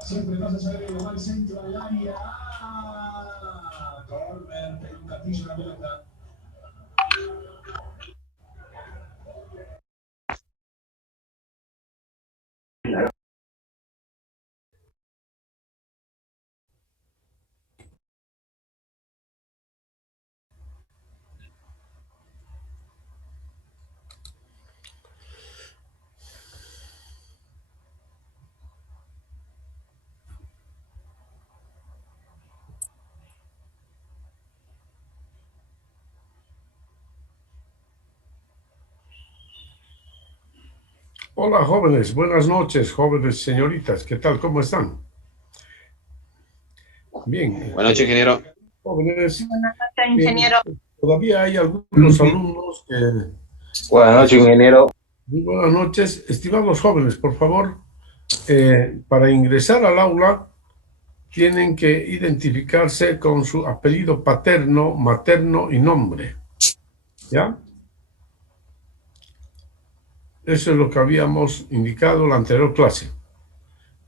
Siempre vas a saber que va al centro del área. ¡Ah! Corner, pero un gatillo la pelota. Hola jóvenes, buenas noches, jóvenes señoritas, ¿qué tal? ¿Cómo están? Bien. Buenas noches, ingeniero. Jóvenes. Buenas noches, ingeniero. Todavía hay algunos alumnos que... Buenas noches, ingeniero. Muy buenas noches. Estimados jóvenes, por favor, para ingresar al aula tienen que identificarse con su apellido paterno, materno y nombre. ¿Ya? Eso es lo que habíamos indicado en la anterior clase.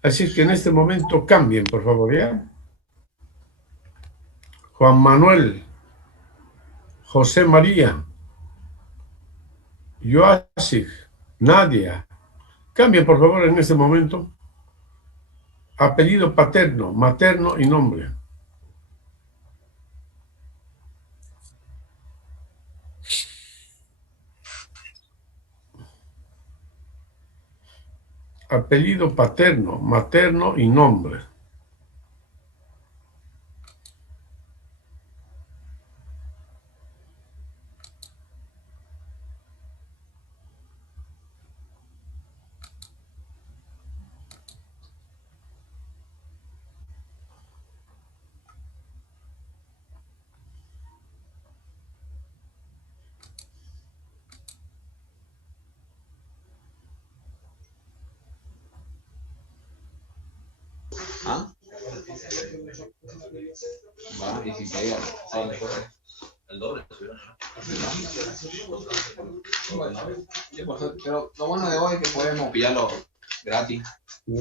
Así que en este momento cambien, por favor, ¿ya? Juan Manuel, José María, Joasig, Nadia. Cambien, por favor, en este momento. Apellido paterno, materno y nombre. Apellido paterno, materno y nombre. ¿Ah? Va, y si caía, ¿saben después? El doble. Pero lo bueno de hoy es que podemos pillarlo gratis. ¿Pero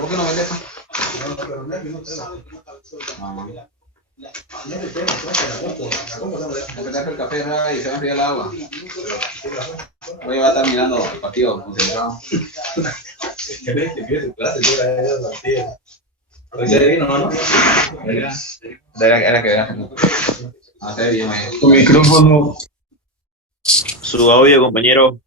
por qué no vendes? El café y se va a enfriar el agua. Hoy va a estar mirando el partido concentrado. ¿Qué pides en clase? Yo la he dado partido. Hoy se vino, ¿no? Era que era. Hace bien, Tu micrófono. Su audio, compañero.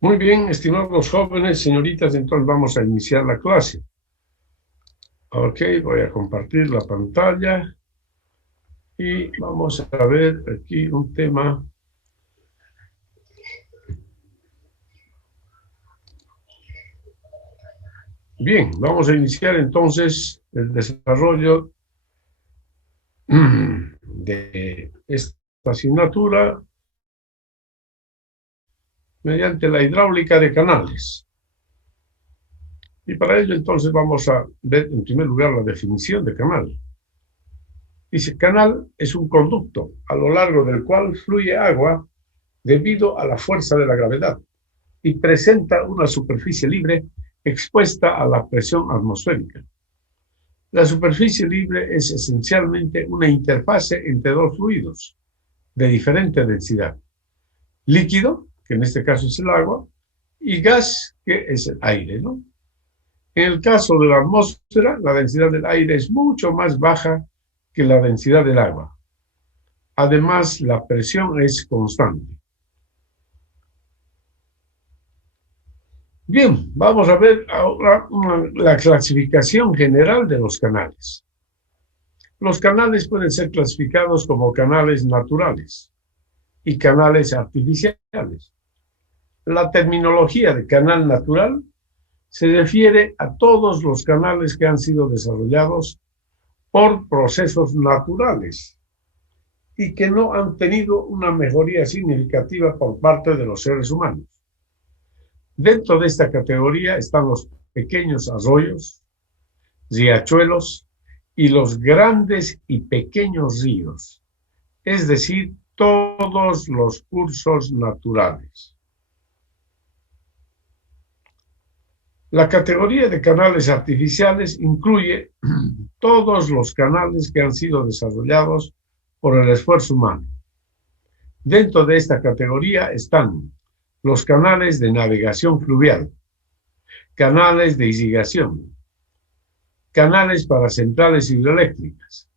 Muy bien, estimados jóvenes, señoritas, entonces vamos a iniciar la clase. Ok, voy a compartir la pantalla y vamos a ver aquí un tema. Bien, vamos a iniciar entonces el desarrollo de esta asignatura mediante la hidráulica de canales. Y para ello entonces vamos a ver en primer lugar la definición de canal. Dice, canal es un conducto a lo largo del cual fluye agua debido a la fuerza de la gravedad y presenta una superficie libre expuesta a la presión atmosférica. La superficie libre es esencialmente una interfase entre dos fluidos de diferente densidad. Líquido, que en este caso es el agua, y gas, que es el aire, ¿no? En el caso de la atmósfera, la densidad del aire es mucho más baja que la densidad del agua. Además, la presión es constante. Bien, vamos a ver ahora la clasificación general de los canales. Los canales pueden ser clasificados como canales naturales y canales artificiales. La terminología de canal natural se refiere a todos los canales que han sido desarrollados por procesos naturales y que no han tenido una mejoría significativa por parte de los seres humanos. Dentro de esta categoría están los pequeños arroyos, riachuelos y los grandes y pequeños ríos, es decir, todos los cursos naturales. La categoría de canales artificiales incluye todos los canales que han sido desarrollados por el esfuerzo humano. Dentro de esta categoría están los canales de navegación fluvial, canales de irrigación, canales para centrales hidroeléctricas,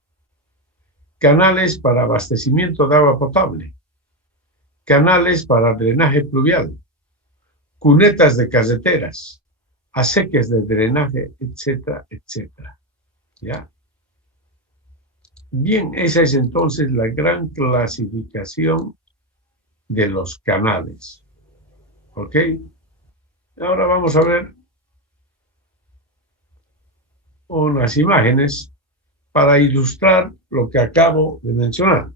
canales para abastecimiento de agua potable, canales para drenaje pluvial, cunetas de carreteras, acequias de drenaje, etcétera, etcétera. ¿Ya? Bien, esa es entonces la gran clasificación de los canales. ¿Ok? Ahora vamos a ver unas imágenes para ilustrar lo que acabo de mencionar.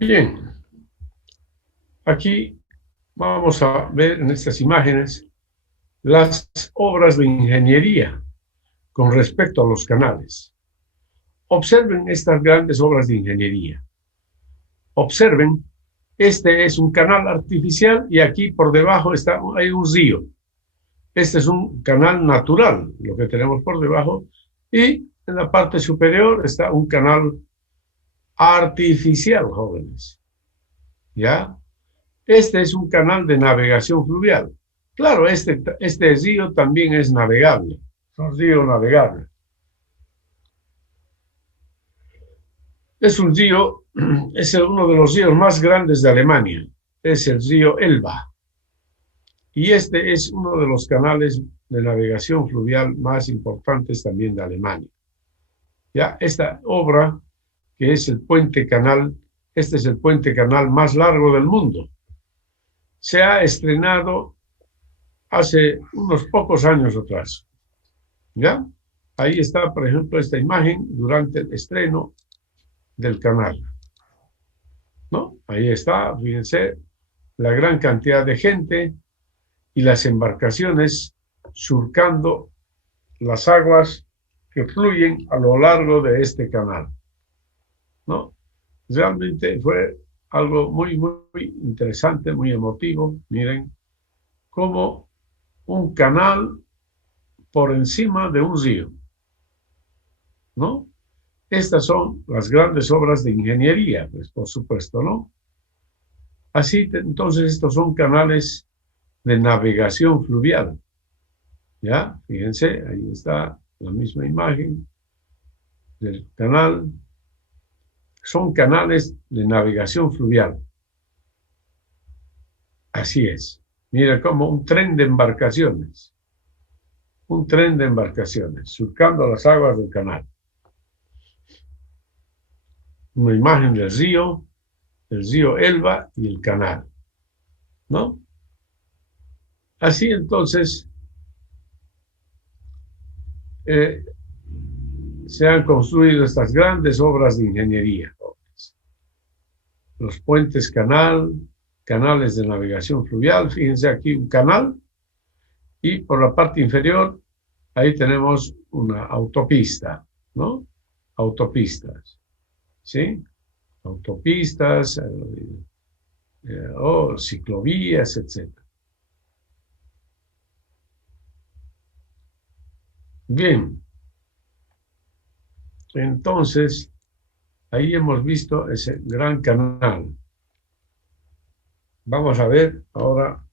Bien, aquí vamos a ver en estas imágenes las obras de ingeniería con respecto a los canales. Observen estas grandes obras de ingeniería. Observen, este es un canal artificial y aquí por debajo hay un río. Este es un canal natural, lo que tenemos por debajo, y en la parte superior está un canal artificial, jóvenes. ¿Ya? Este es un canal de navegación fluvial. Claro, este río también es navegable. Es un río navegable. Es un río, es uno de los ríos más grandes de Alemania. Es el río Elba. Y este es uno de los canales de navegación fluvial más importantes también de Alemania. ¿Ya? Esta obra, que es el puente canal, este es el puente canal más largo del mundo. Se ha estrenado hace unos pocos años atrás. ¿Ya? Ahí está, por ejemplo, esta imagen durante el estreno del canal. ¿No? Ahí está, fíjense, la gran cantidad de gente y las embarcaciones surcando las aguas que fluyen a lo largo de este canal. ¿No? Realmente fue algo muy, muy interesante, muy emotivo. Miren, como un canal por encima de un río. ¿No? Estas son las grandes obras de ingeniería, pues por supuesto, ¿no? Así, entonces, estos son canales de navegación fluvial. ¿Ya? Fíjense, ahí está la misma imagen del canal. Son canales de navegación fluvial. Así es. Mira, como un tren de embarcaciones. Un tren de embarcaciones, surcando las aguas del canal. Una imagen del río Elba y el canal. ¿No? Así entonces se han construido estas grandes obras de ingeniería. Los puentes canales de navegación fluvial. Fíjense aquí un canal y por la parte inferior ahí tenemos una autopista, ¿no? Autopistas, ¿sí? Autopistas o ciclovías, etc. Bien, entonces ahí hemos visto ese gran canal. Vamos a ver ahora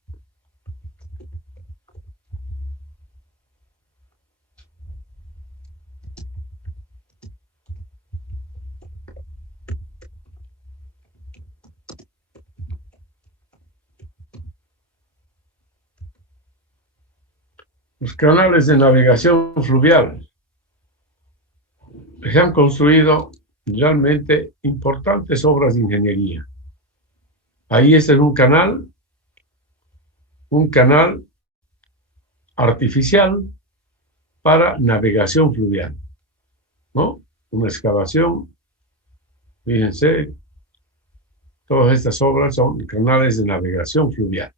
los canales de navegación fluvial. Se han construido realmente importantes obras de ingeniería. Ahí este es un canal artificial para navegación fluvial, ¿no? Una excavación, fíjense, todas estas obras son canales de navegación fluvial.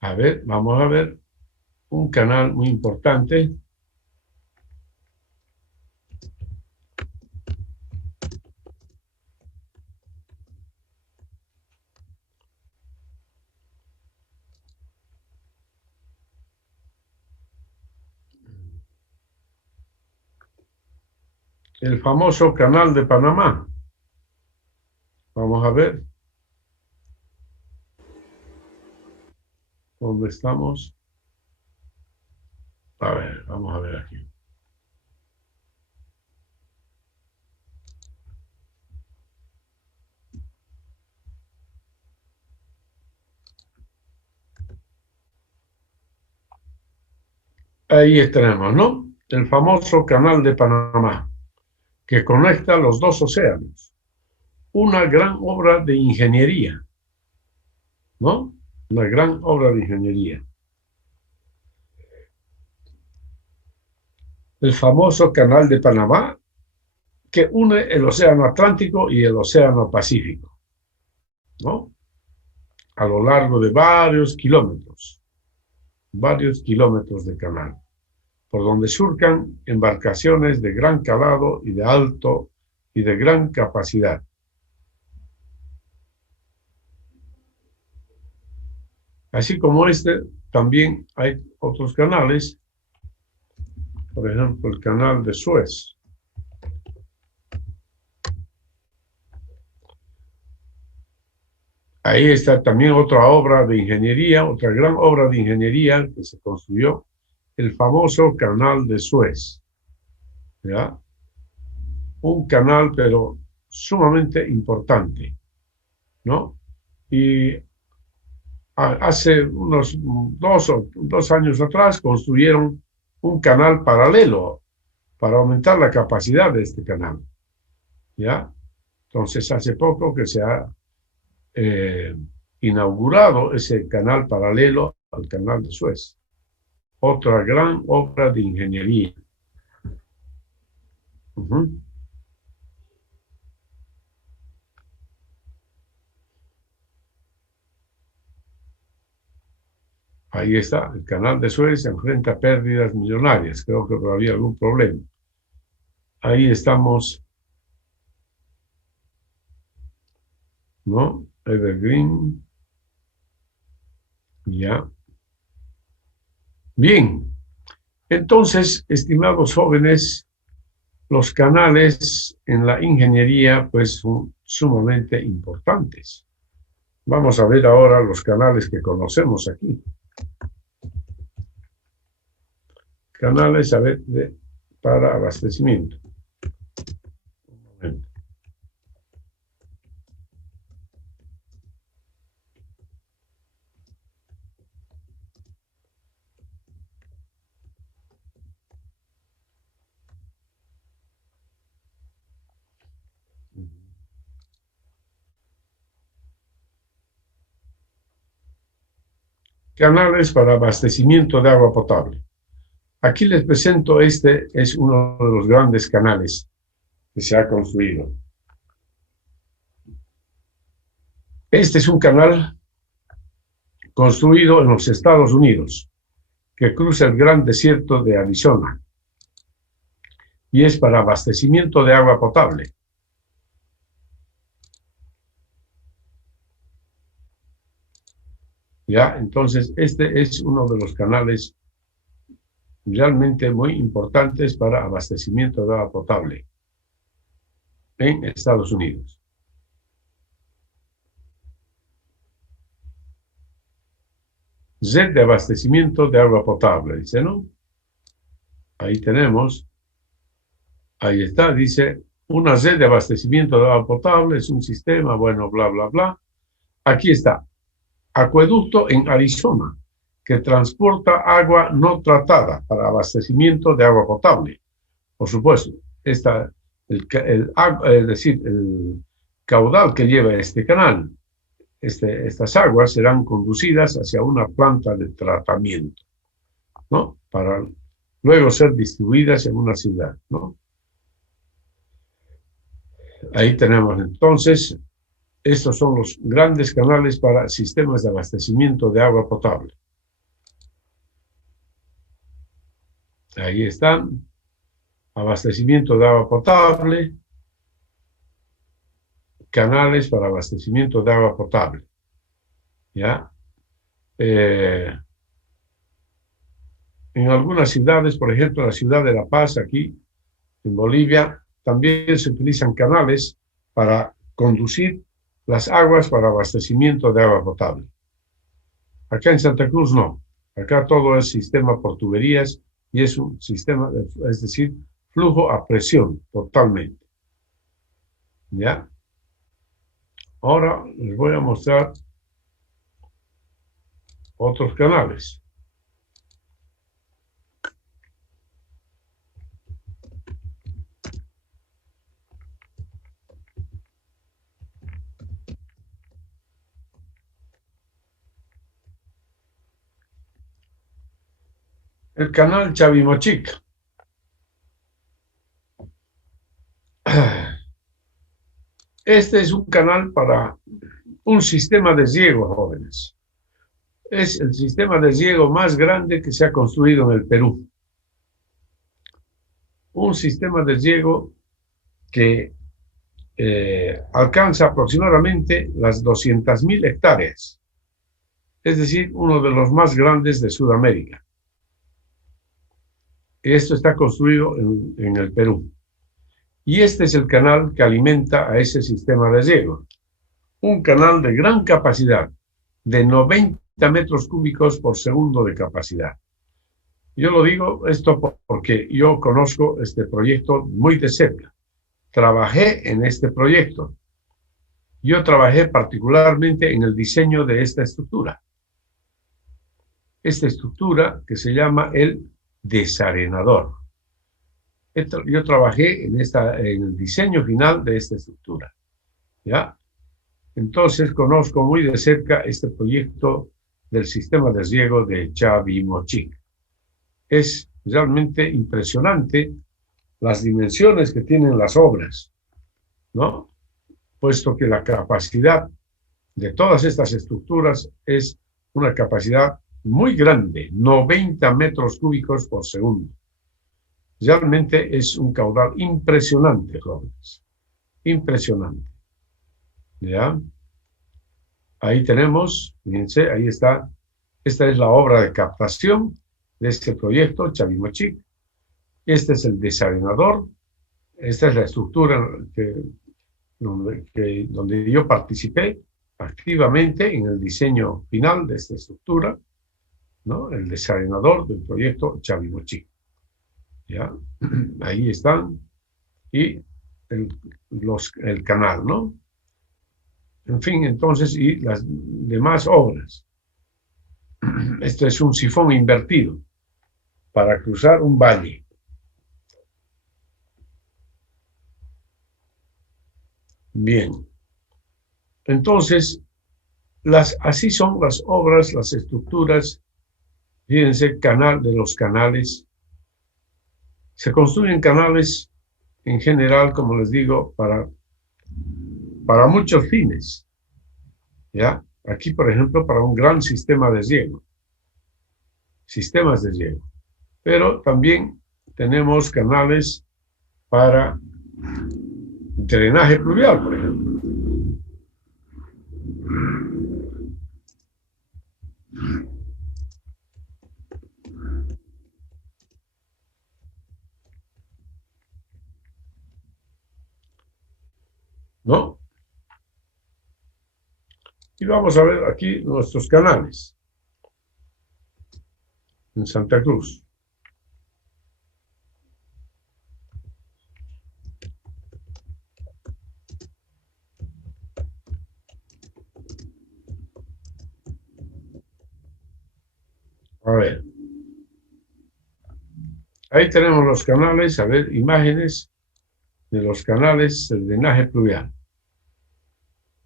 A ver, vamos a ver un canal muy importante. El famoso Canal de Panamá. Vamos a ver. ¿Dónde estamos? A ver, vamos a ver aquí. Ahí tenemos, ¿no? El famoso Canal de Panamá, que conecta los dos océanos. Una gran obra de ingeniería, ¿no? Una gran obra de ingeniería. El famoso Canal de Panamá, que une el Océano Atlántico y el Océano Pacífico, ¿no? A lo largo de varios kilómetros de canal, por donde surcan embarcaciones de gran calado y de alto y de gran capacidad. Así como este, también hay otros canales, por ejemplo, el canal de Suez. Ahí está también otra obra de ingeniería, otra gran obra de ingeniería que se construyó, el famoso Canal de Suez. ¿Ya? Un canal, pero sumamente importante, ¿no? Y hace unos dos años atrás construyeron un canal paralelo para aumentar la capacidad de este canal, ¿ya? Entonces, hace poco que se ha inaugurado ese canal paralelo al Canal de Suez. Otra gran obra de ingeniería. Ahí está, el Canal de Suez se enfrenta a pérdidas millonarias. Creo que había algún problema. Ahí estamos, ¿no? Evergreen. Ya. Bien. Entonces, estimados jóvenes, los canales en la ingeniería, pues, son sumamente importantes. Vamos a ver ahora los canales que conocemos aquí. Canales, a ver, para abastecimiento. Un momento. Canales para abastecimiento de agua potable. Aquí les presento, este es uno de los grandes canales que se ha construido. Este es un canal construido en los Estados Unidos, que cruza el gran desierto de Arizona, y es para abastecimiento de agua potable. Ya, entonces este es uno de los canales realmente muy importantes para abastecimiento de agua potable en Estados Unidos. red de abastecimiento de agua potable, dice, ¿no? Ahí tenemos, ahí está, dice, una red de abastecimiento de agua potable es un sistema, bueno, bla, bla, bla. Aquí está, acueducto en Arizona, que transporta agua no tratada para abastecimiento de agua potable. Por supuesto, es decir, el caudal que lleva este canal, estas aguas serán conducidas hacia una planta de tratamiento, ¿no? Para luego ser distribuidas en una ciudad, ¿no? Ahí tenemos entonces, estos son los grandes canales para sistemas de abastecimiento de agua potable. Ahí están, abastecimiento de agua potable, canales para abastecimiento de agua potable. ¿Ya? En algunas ciudades, por ejemplo, la ciudad de La Paz, aquí en Bolivia, también se utilizan canales para conducir las aguas para abastecimiento de agua potable. Acá en Santa Cruz no. Acá todo es sistema por tuberías y es un sistema, es decir, flujo a presión totalmente. ¿Ya? Ahora les voy a mostrar otros canales. El canal Chavimochic. Este es un canal para un sistema de riego, jóvenes. Es el sistema de riego más grande que se ha construido en el Perú. Un sistema de riego que alcanza aproximadamente las 200.000 hectáreas. Es decir, uno de los más grandes de Sudamérica. Esto está construido en el Perú. Y este es el canal que alimenta a ese sistema de riego. Un canal de gran capacidad, de 90 metros cúbicos por segundo de capacidad. Yo lo digo esto porque yo conozco este proyecto muy de cerca. Trabajé en este proyecto. Yo trabajé particularmente en el diseño de esta estructura. Esta estructura que se llama el desarenador. Yo trabajé en el diseño final de esta estructura. ¿Ya? Entonces conozco muy de cerca este proyecto del sistema de riego de Chavimochic. Es realmente impresionante las dimensiones que tienen las obras, ¿no? Puesto que la capacidad de todas estas estructuras es una capacidad muy grande, 90 metros cúbicos por segundo. Realmente es un caudal impresionante, jóvenes. Impresionante. ¿Ya? Ahí tenemos, fíjense, ahí está. Esta es la obra de captación de este proyecto, Chavimochic. Este es el desarenador. Esta es la estructura donde yo participé activamente en el diseño final de esta estructura, ¿no? El desarenador del proyecto Chavimochic. ¿Ya? Ahí están. Y el canal, ¿no? En fin, entonces, y las demás obras. Esto es un sifón invertido para cruzar un valle. Bien. Entonces, así son las obras, las estructuras. Fíjense, canal de los canales. Se construyen canales en general, como les digo, para muchos fines. ¿Ya? Aquí, por ejemplo, para un gran sistema de riego. Sistemas de riego. Pero también tenemos canales para drenaje pluvial, por ejemplo. ¿No? Y vamos a ver aquí nuestros canales. en Santa Cruz. A ver. Ahí tenemos los canales, a ver, imágenes de los canales del drenaje pluvial.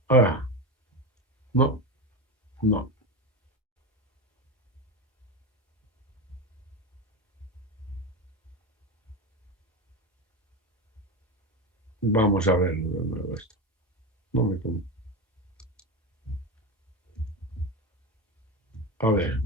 Ah, no, no. Vamos a verlo de nuevo esto. No me pongo. A ver.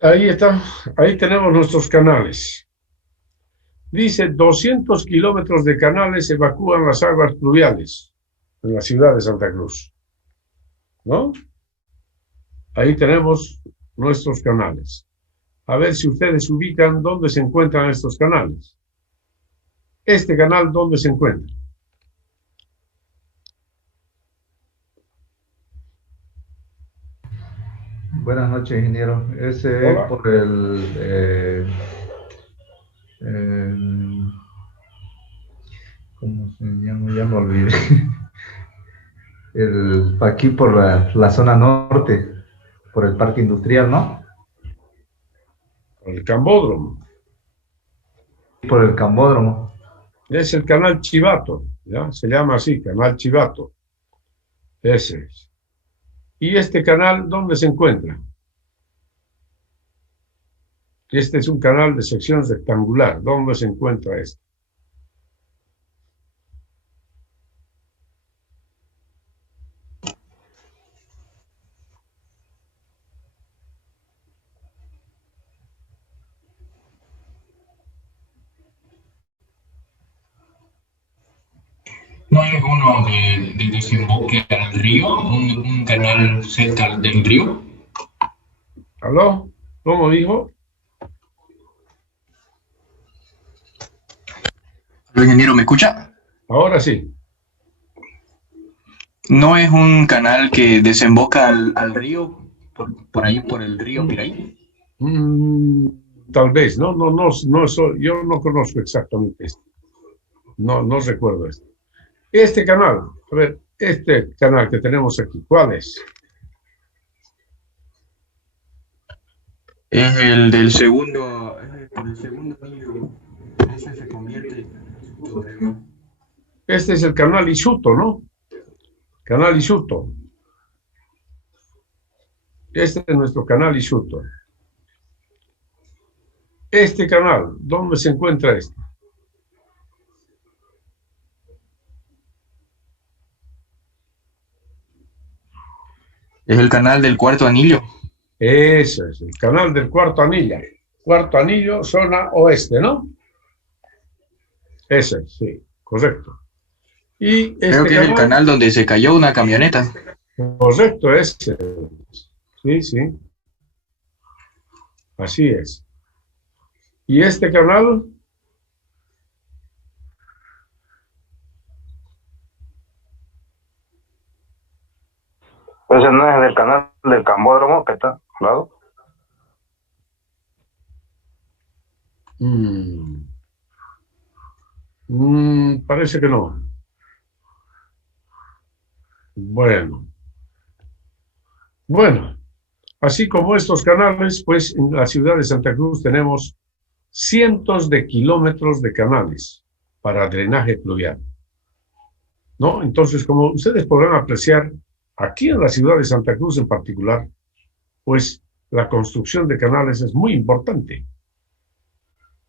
Ahí está, ahí tenemos nuestros canales. Dice 200 kilómetros de canales evacúan las aguas pluviales en la ciudad de Santa Cruz. ¿No? Ahí tenemos nuestros canales. A ver si ustedes ubican dónde se encuentran estos canales. Este canal, ¿dónde se encuentra? Buenas noches, ingeniero. Ese Hola. es por el- ¿cómo se llama? Ya me olvidé. Aquí por la zona norte, por el parque industrial, ¿no? El Cambódromo. Por el Cambódromo. Es el canal Chivato, ¿ya? Se llama así, canal Chivato. Ese es. ¿Y este canal dónde se encuentra? Este es un canal de sección rectangular. ¿Dónde se encuentra este? ¿No hay alguno de desemboque al río? ¿Un canal cerca del río? ¿Aló? ¿Cómo dijo? ¿El ingeniero me escucha? Ahora sí. ¿No es un canal que desemboca al río? Por ahí, por el río Piraí. Tal vez, no, yo no conozco exactamente esto. No recuerdo esto. Este canal, a ver, este canal que tenemos aquí, ¿cuál es? Es el del segundo, por el segundo anillo. Ese se convierte sobre... Este es el canal Isuto, ¿no? Canal Isuto. Este es nuestro canal Isuto. Este canal, ¿dónde se encuentra este? Es el canal del cuarto anillo. Ese es el canal del cuarto anillo. Cuarto anillo, zona oeste, ¿no? Ese, sí, correcto. Y este Creo que es el canal donde se cayó una camioneta. Correcto, ese. Sí, sí. Así es. ¿Y este canal? Ese no es del canal del Cambódromo que está al lado. Parece que no. Bueno, así como estos canales, pues en la ciudad de Santa Cruz tenemos cientos de kilómetros de canales para drenaje pluvial, ¿no? Entonces, como ustedes podrán apreciar, aquí en la ciudad de Santa Cruz en particular, pues la construcción de canales es muy importante.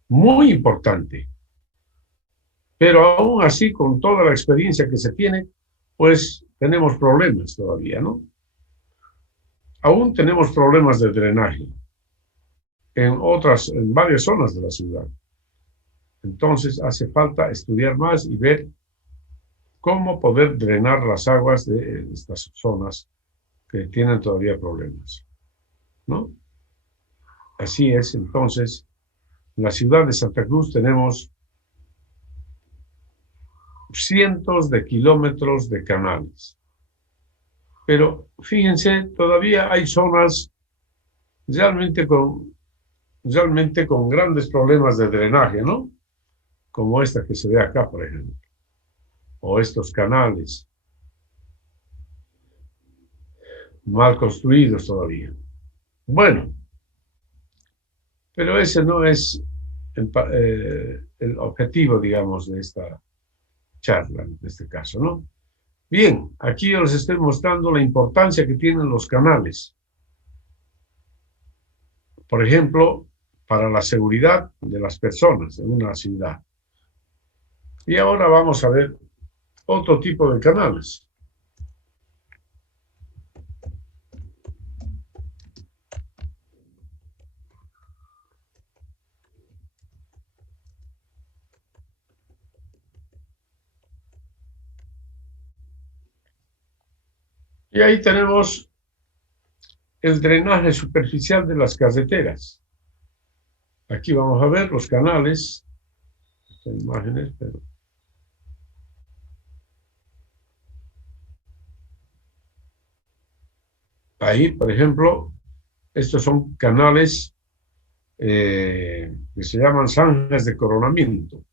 Muy importante. Pero aún así, con toda la experiencia que se tiene, pues tenemos problemas todavía, ¿no? Aún tenemos problemas de drenaje en varias zonas de la ciudad. Entonces hace falta estudiar más y ver cómo poder drenar las aguas de estas zonas que tienen todavía problemas. ¿no? Así es, entonces, en la ciudad de Santa Cruz tenemos cientos de kilómetros de canales. Pero fíjense, todavía hay zonas realmente con grandes problemas de drenaje, ¿no? Como esta que se ve acá, por ejemplo. O estos canales mal construidos todavía. Bueno, pero ese no es el objetivo, digamos, de esta charla, en este caso, ¿no? Bien, aquí yo les estoy mostrando la importancia que tienen los canales. Por ejemplo, para la seguridad de las personas en una ciudad. Y ahora vamos a ver otro tipo de canales. Y ahí tenemos el drenaje superficial de las carreteras. Aquí vamos a ver los canales. Estas imágenes, pero... Ahí, por ejemplo, estos son canales que se llaman zanjas de coronamiento,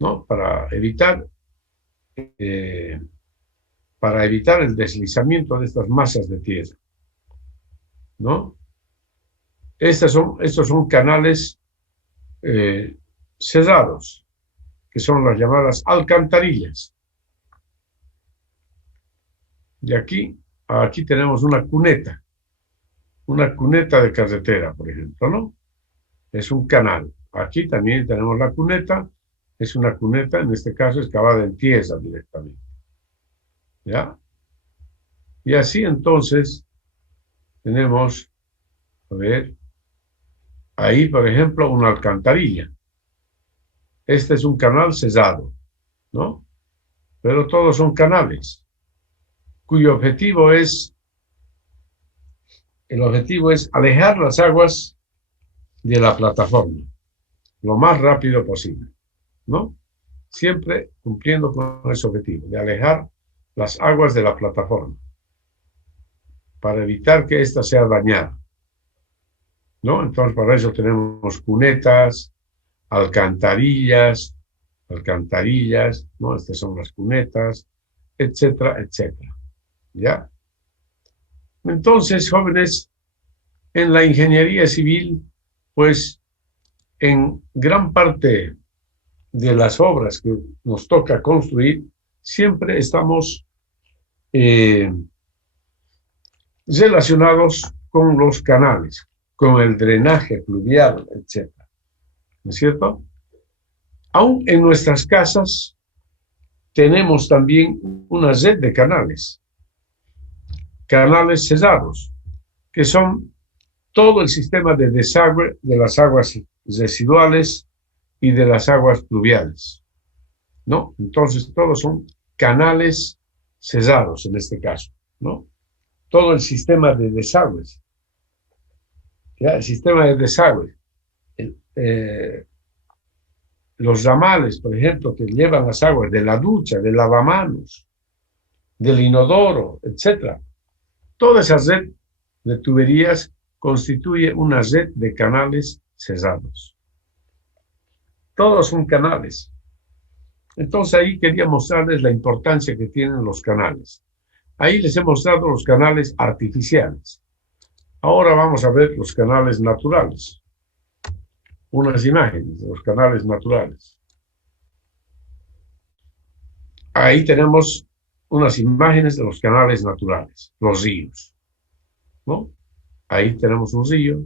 ¿no? Para evitar el deslizamiento de estas masas de tierra, ¿no? Estos son canales cerrados, que son las llamadas alcantarillas. Y aquí tenemos una cuneta de carretera, por ejemplo, ¿no? Es un canal. Aquí también tenemos la cuneta, es una cuneta, en este caso excavada en tierra directamente. ¿Ya? Y así entonces tenemos, a ver, ahí por ejemplo una alcantarilla. Este es un canal cerrado, ¿no? Pero todos son canales, cuyo objetivo es alejar las aguas de la plataforma lo más rápido posible, ¿no? Siempre cumpliendo con ese objetivo, de alejar las aguas de la plataforma, para evitar que ésta sea dañada, ¿no? Entonces, para eso tenemos cunetas, alcantarillas, ¿no? Estas son las cunetas, etcétera, etcétera, ¿ya? Entonces, jóvenes, en la ingeniería civil, pues, en gran parte de las obras que nos toca construir, siempre estamos relacionados con los canales, con el drenaje fluvial, etc. ¿No es cierto? Aún en nuestras casas tenemos también una red de canales cerrados, que son todo el sistema de desagüe de las aguas residuales y de las aguas pluviales, ¿no? Entonces, todos son canales cerrados en este caso, ¿no? Todo el sistema de desagües, ¿ya? El sistema de desagüe, los ramales, por ejemplo, que llevan las aguas de la ducha, del lavamanos, del inodoro, etc. Toda esa red de tuberías constituye una red de canales cerrados. Todos son canales. Entonces ahí quería mostrarles la importancia que tienen los canales. Ahí les he mostrado los canales artificiales. Ahora vamos a ver los canales naturales. Unas imágenes de los canales naturales. Ahí tenemos unas imágenes de los canales naturales, los ríos, ¿no? Ahí tenemos un río,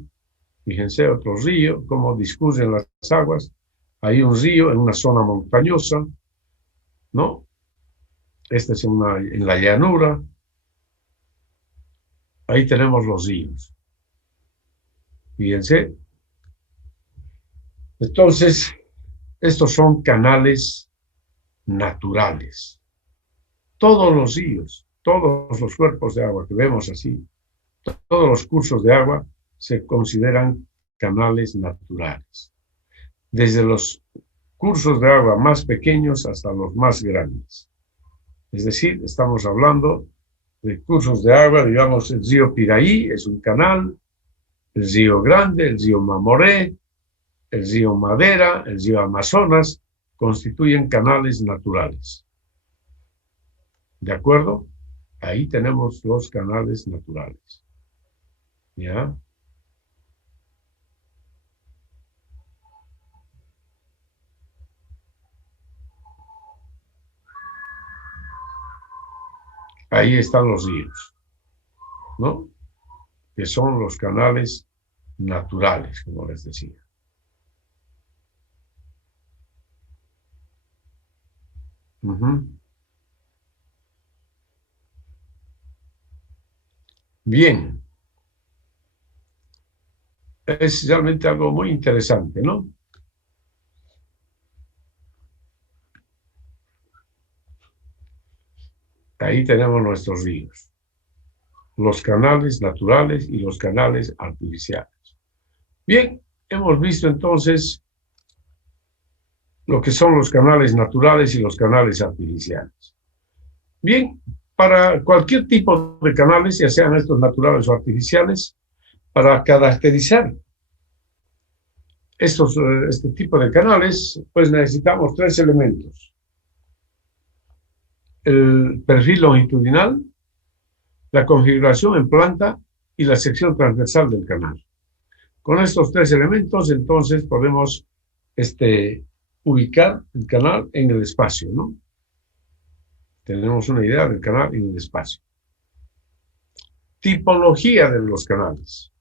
fíjense, otro río, cómo discurren las aguas. Hay un río en una zona montañosa, ¿no? Este es en la llanura. Ahí tenemos los ríos. Fíjense. Entonces, estos son canales naturales. Todos los ríos, todos los cuerpos de agua que vemos así, todos los cursos de agua se consideran canales naturales, desde los cursos de agua más pequeños hasta los más grandes. Es decir, estamos hablando de cursos de agua, digamos, el río Piraí es un canal, el río Grande, el río Mamoré, el río Madera, el río Amazonas, constituyen canales naturales. ¿De acuerdo? Ahí tenemos los canales naturales. ¿Ya? Ahí están los ríos, ¿no? Que son los canales naturales, como les decía. Bien. Es realmente algo muy interesante, ¿no? Ahí tenemos nuestros ríos, los canales naturales y los canales artificiales. Bien, hemos visto entonces lo que son los canales naturales y los canales artificiales. Bien, para cualquier tipo de canales, ya sean estos naturales o artificiales, para caracterizar este tipo de canales, pues necesitamos 3 elementos. El perfil longitudinal, la configuración en planta y la sección transversal del canal. Con estos 3 elementos, entonces, podemos ubicar el canal en el espacio, ¿no? Tenemos una idea del canal en el espacio. Tipología de los canales.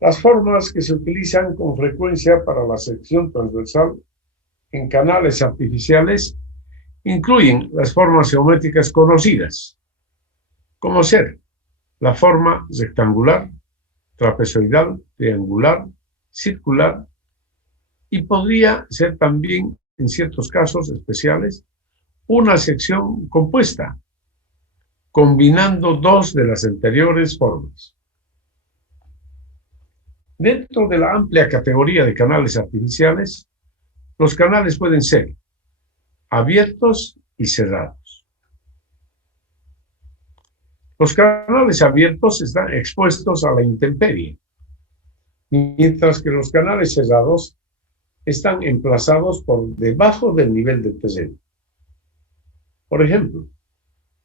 Las formas que se utilizan con frecuencia para la sección transversal en canales artificiales incluyen las formas geométricas conocidas, como ser la forma rectangular, trapezoidal, triangular, circular, y podría ser también, en ciertos casos especiales, una sección compuesta, combinando 2 de las anteriores formas. Dentro de la amplia categoría de canales artificiales, los canales pueden ser abiertos y cerrados. Los canales abiertos están expuestos a la intemperie, mientras que los canales cerrados están emplazados por debajo del nivel del terreno. Por ejemplo,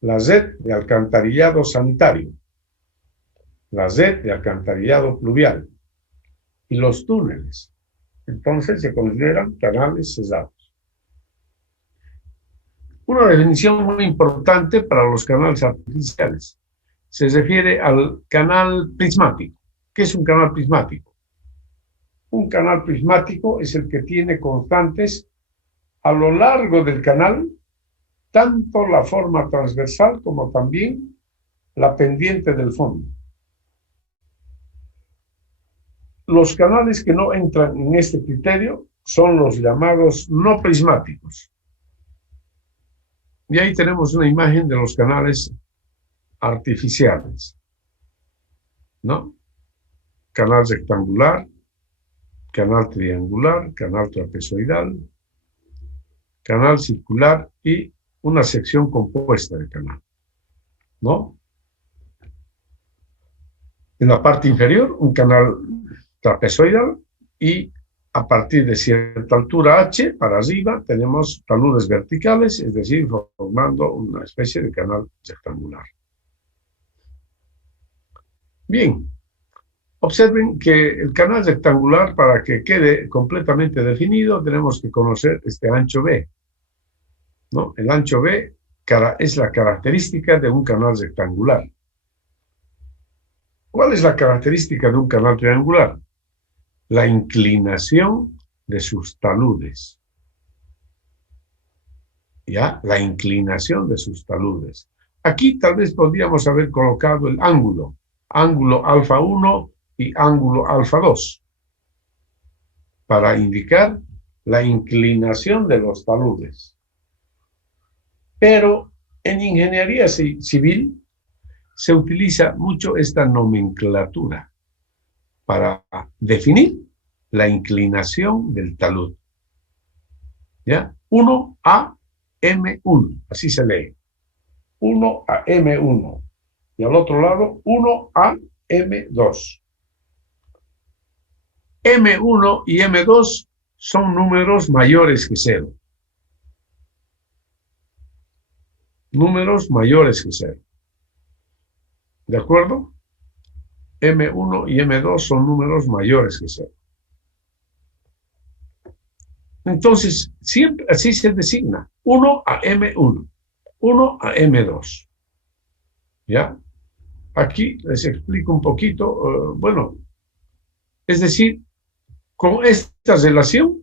la red de alcantarillado sanitario, la red de alcantarillado pluvial y los túneles, entonces se consideran canales cerrados. Una definición muy importante para los canales artificiales se refiere al canal prismático. ¿Qué es un canal prismático? Un canal prismático es el que tiene constantes a lo largo del canal tanto la forma transversal como también la pendiente del fondo. Los canales que no entran en este criterio son los llamados no prismáticos. Y ahí tenemos una imagen de los canales artificiales, ¿no? Canal rectangular, canal triangular, canal trapezoidal, canal circular y una sección compuesta de canal, ¿no? En la parte inferior, un canal trapezoidal y a partir de cierta altura H para arriba tenemos taludes verticales, es decir, formando una especie de canal rectangular. Bien, observen que el canal rectangular, para que quede completamente definido, tenemos que conocer este ancho B, ¿no? El ancho B es la característica de un canal rectangular. ¿Cuál es la característica de un canal triangular? La inclinación de sus taludes. ¿Ya? La inclinación de sus taludes. Aquí tal vez podríamos haber colocado el ángulo alfa 1 y ángulo alfa 2, para indicar la inclinación de los taludes. Pero en ingeniería civil se utiliza mucho esta nomenclatura para definir la inclinación del talud. ¿Ya? 1 a M1, así se lee. 1 a M1. Y al otro lado, 1 a M2. M1 y M2 son números mayores que 0. Números mayores que 0. ¿De acuerdo? M1 y M2 son números mayores que 0. Entonces, siempre así se designa. 1 a M1, 1 a M2. ¿Ya? Aquí les explico un poquito, bueno, es decir, con esta relación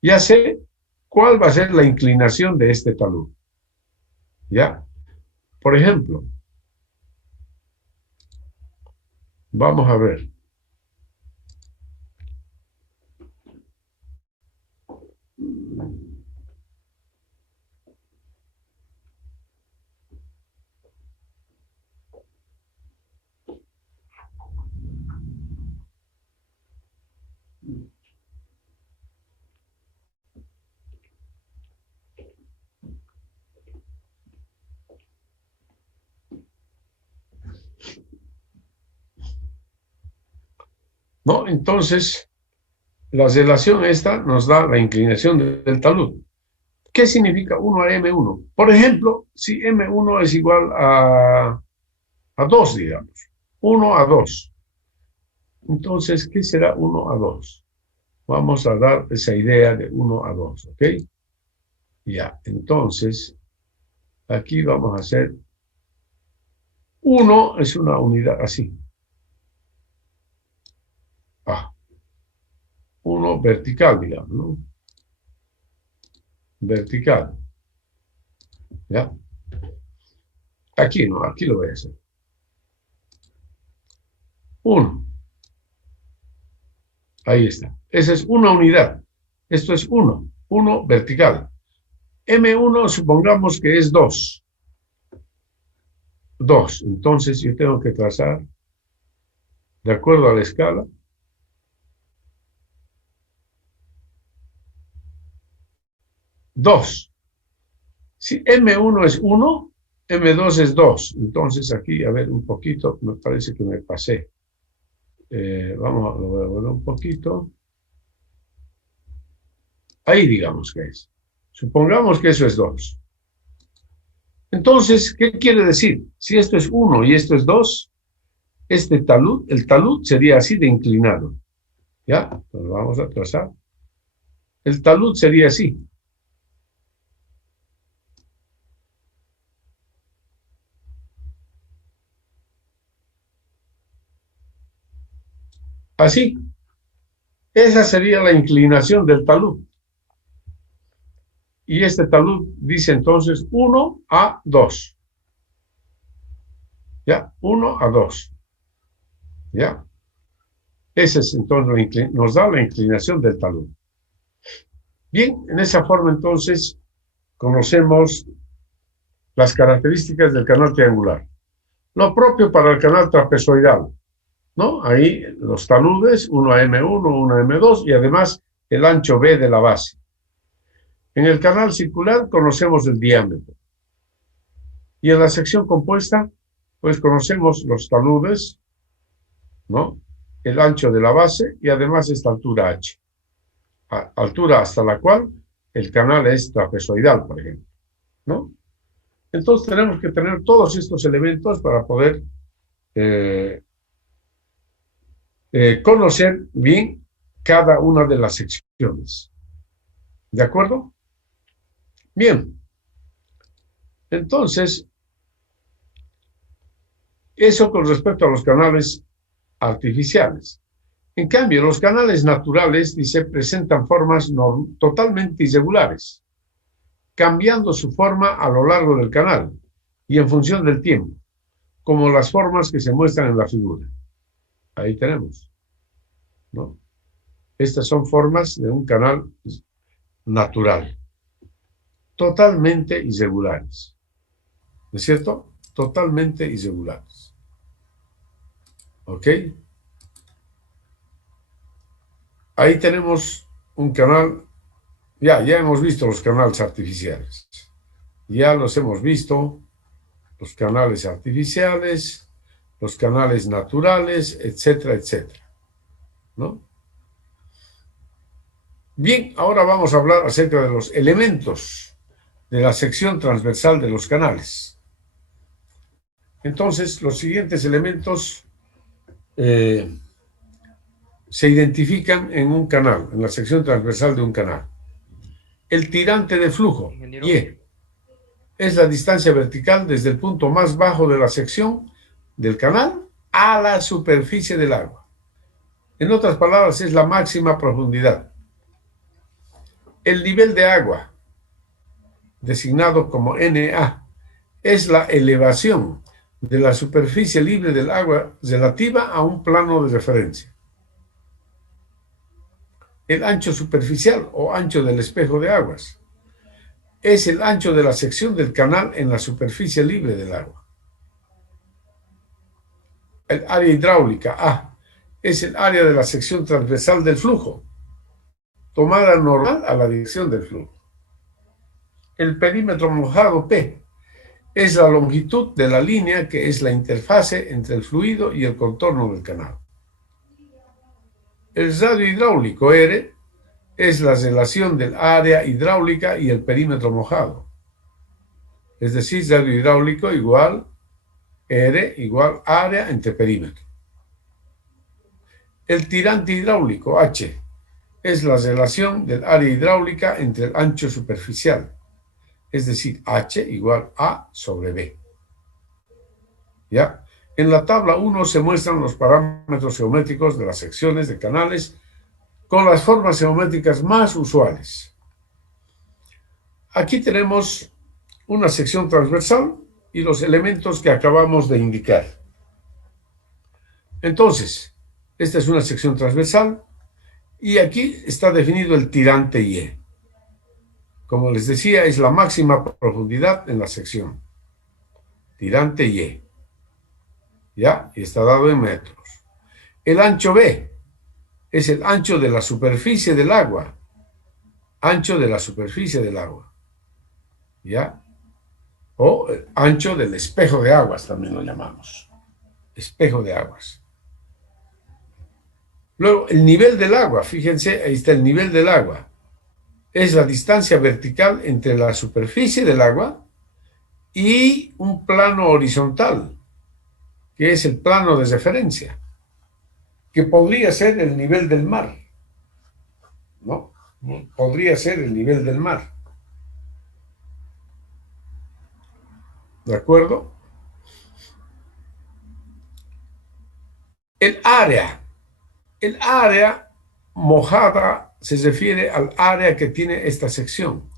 ya sé cuál va a ser la inclinación de este talud. ¿Ya? Por ejemplo, vamos a ver. ¿No? Entonces, la relación esta nos da la inclinación del talud. ¿Qué significa 1 a M1? Por ejemplo, si M1 es igual a 2, digamos. 1 a 2. Entonces, ¿qué será 1 a 2? Vamos a dar esa idea de 1 a 2, ¿ok? Ya, entonces, aquí vamos a hacer 1 es una unidad así. 1 vertical, digamos, ¿no? Vertical. ¿Ya? Aquí no, aquí lo voy a hacer. 1. Ahí está. Esa es una unidad. Esto es 1. 1 vertical. M1 supongamos que es 2. 2. Entonces yo tengo que trazar, de acuerdo a la escala, 2. Si M1 es 1, M2 es 2. Entonces aquí, a ver, un poquito, me parece que me pasé. Vamos a volver un poquito. Ahí digamos que es. Supongamos que eso es 2. Entonces, ¿qué quiere decir? Si esto es 1 y esto es 2, este talud, el talud sería así de inclinado. ¿Ya? Entonces vamos a trazar. El talud sería así. Así. Esa sería la inclinación del talud. Y este talud dice entonces 1 a 2. ¿Ya? 1 a 2. ¿Ya? Ese es entonces, nos da la inclinación del talud. Bien, en esa forma entonces conocemos las características del canal triangular. Lo propio para el canal trapezoidal, ¿no? Ahí los taludes, 1 a M1, 1 a M2 y además el ancho B de la base. En el canal circular conocemos el diámetro. Y en la sección compuesta, pues conocemos los taludes, ¿no? El ancho de la base y además esta altura H. Altura hasta la cual el canal es trapezoidal, por ejemplo, ¿no? Entonces tenemos que tener todos estos elementos para poder conocer bien cada una de las secciones. ¿De acuerdo? Bien. Entonces, eso con respecto a los canales artificiales. En cambio, los canales naturales, dice, presentan formas totalmente irregulares, cambiando su forma a lo largo del canal y en función del tiempo, como las formas que se muestran en la figura. Ahí tenemos, ¿no? Estas son formas de un canal natural, totalmente irregulares. ¿No es cierto? Totalmente irregulares. ¿Ok? ahí tenemos un canal. Ya hemos visto los canales artificiales. Ya los hemos visto, los canales artificiales, los canales naturales, etcétera, etcétera, ¿no? Bien, ahora vamos a hablar acerca de los elementos de la sección transversal de los canales. Entonces, los siguientes elementos se identifican en un canal, en la sección transversal de un canal. El tirante de flujo, Y, es la distancia vertical desde el punto más bajo de la sección del canal a la superficie del agua. En otras palabras, es la máxima profundidad. El nivel de agua, designado como NA, es la elevación de la superficie libre del agua relativa a un plano de referencia. El ancho superficial o ancho del espejo de aguas es el ancho de la sección del canal en la superficie libre del agua. El área hidráulica A es el área de la sección transversal del flujo, tomada normal a la dirección del flujo. El perímetro mojado P es la longitud de la línea que es la interfase entre el fluido y el contorno del canal. El radio hidráulico R es la relación del área hidráulica y el perímetro mojado. Es decir, radio hidráulico igual R igual área entre perímetro. El tirante hidráulico H es la relación del área hidráulica entre el ancho superficial. Es decir, H igual A sobre B. ¿Ya? En la tabla 1 se muestran los parámetros geométricos de las secciones de canales con las formas geométricas más usuales. Aquí tenemos una sección transversal y los elementos que acabamos de indicar. Entonces, esta es una sección transversal y aquí está definido el tirante Y. Como les decía, es la máxima profundidad en la sección. Tirante Y. ¿Ya? Y está dado en metros. El ancho B es el ancho de la superficie del agua. Ancho de la superficie del agua. ¿Ya? O el ancho del espejo de aguas, también lo llamamos. Espejo de aguas. Luego, el nivel del agua. Fíjense, ahí está el nivel del agua. Es la distancia vertical entre la superficie del agua y un plano horizontal, que es el plano de referencia, que podría ser el nivel del mar, ¿no? Podría ser el nivel del mar. ¿De acuerdo? El área mojada se refiere al área que tiene esta sección,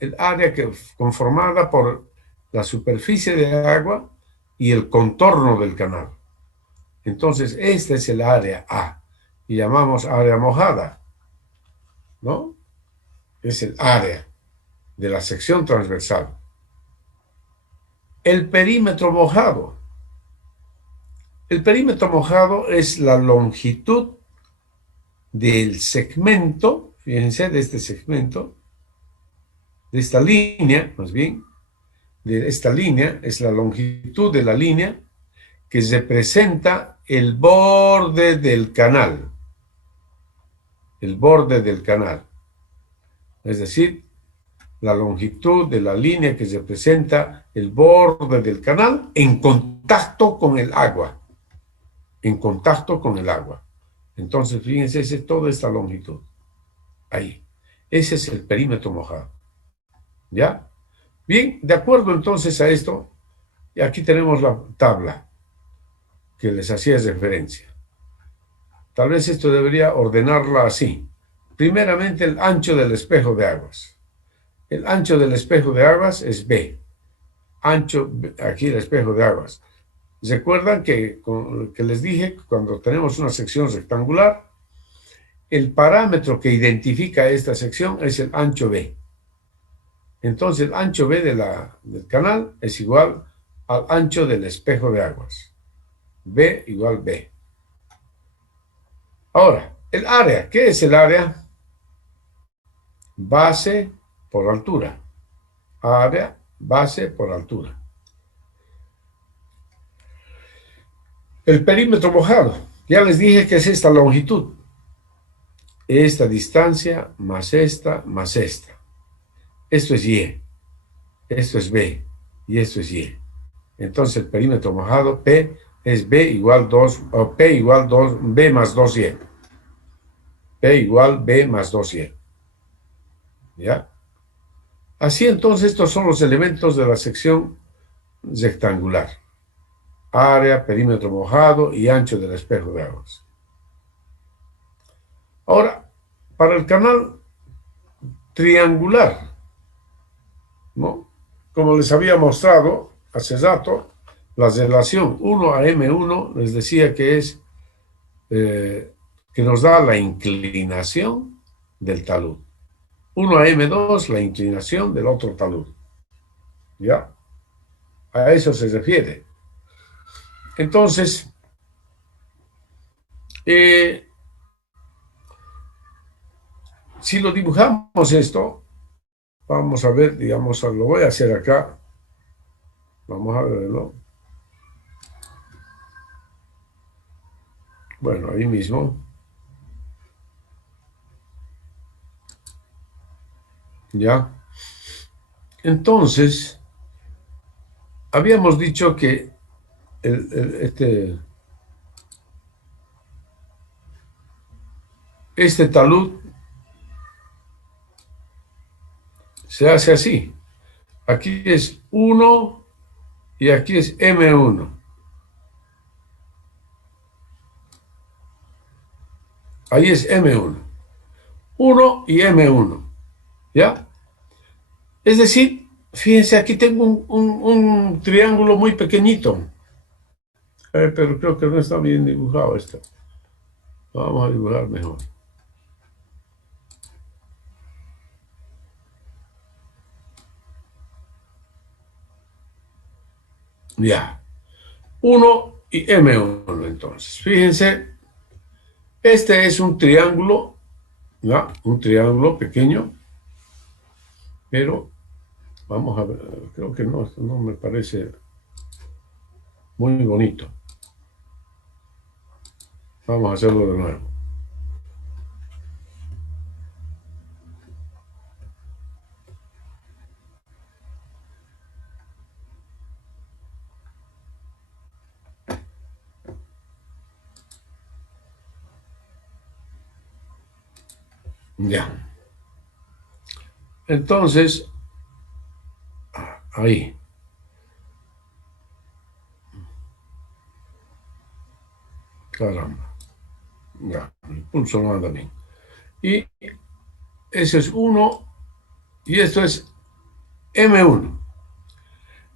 el área que conformada por la superficie de agua y el contorno del canal. Entonces, este es el área A y llamamos área mojada, ¿no? Es el área de la sección transversal. El perímetro mojado. El perímetro mojado es la longitud del segmento, fíjense, de este segmento, de esta línea, más bien, de esta línea, es la longitud de la línea que representa el borde del canal. El borde del canal. Es decir, la longitud de la línea que representa el borde del canal en contacto con el agua. En contacto con el agua. Entonces, fíjense, esa es toda esta longitud. Ahí. Ese es el perímetro mojado. ¿Ya? Bien, de acuerdo entonces a esto, y aquí tenemos la tabla que les hacía referencia. Tal vez esto debería ordenarla así. Primeramente, el ancho del espejo de aguas. El ancho del espejo de aguas es B. Ancho, aquí el espejo de aguas. ¿Recuerdan que les dije que cuando tenemos una sección rectangular, el parámetro que identifica esta sección es el ancho B? Entonces, el ancho B del canal es igual al ancho del espejo de aguas. B igual B. Ahora, El área, ¿qué es el área? Base por altura. Área, base por altura. El perímetro mojado. Ya les dije que es esta longitud. Esta distancia más esta más esta. Esto es Y. Esto es B. Y esto es Y. Entonces el perímetro mojado P es B igual 2, o P igual 2, B más 2Y. P igual B más 2Y. ¿Ya? Así entonces estos son los elementos de la sección rectangular. Área, perímetro mojado y ancho del espejo de aguas. Ahora, para el canal triangular, ¿no? Como les había mostrado hace rato, la relación 1 a M1 les decía que es que nos da la inclinación del talud. 1 a M2, la inclinación del otro talud. ¿Ya? A eso se refiere. Entonces, si lo dibujamos esto, vamos a ver, digamos, lo voy a hacer acá. Vamos a verlo. Bueno, ahí mismo. ¿Ya? Entonces, habíamos dicho que este talud se hace así. Aquí es 1 y aquí es M1. Ahí es M1. 1 y M1. ¿Ya? Es decir, fíjense, aquí tengo un triángulo muy pequeñito. Pero creo que no está bien dibujado esto. Vamos a dibujar mejor. Ya. 1 y M1 entonces. Fíjense, este es un triángulo, ¿ya? Un triángulo pequeño, pero vamos a ver, creo que no, esto no me parece muy bonito. Vamos a hacerlo de nuevo. Ya. Entonces, ahí. Caramba. Ya, el pulso no anda bien. Y ese es 1 y esto es M1.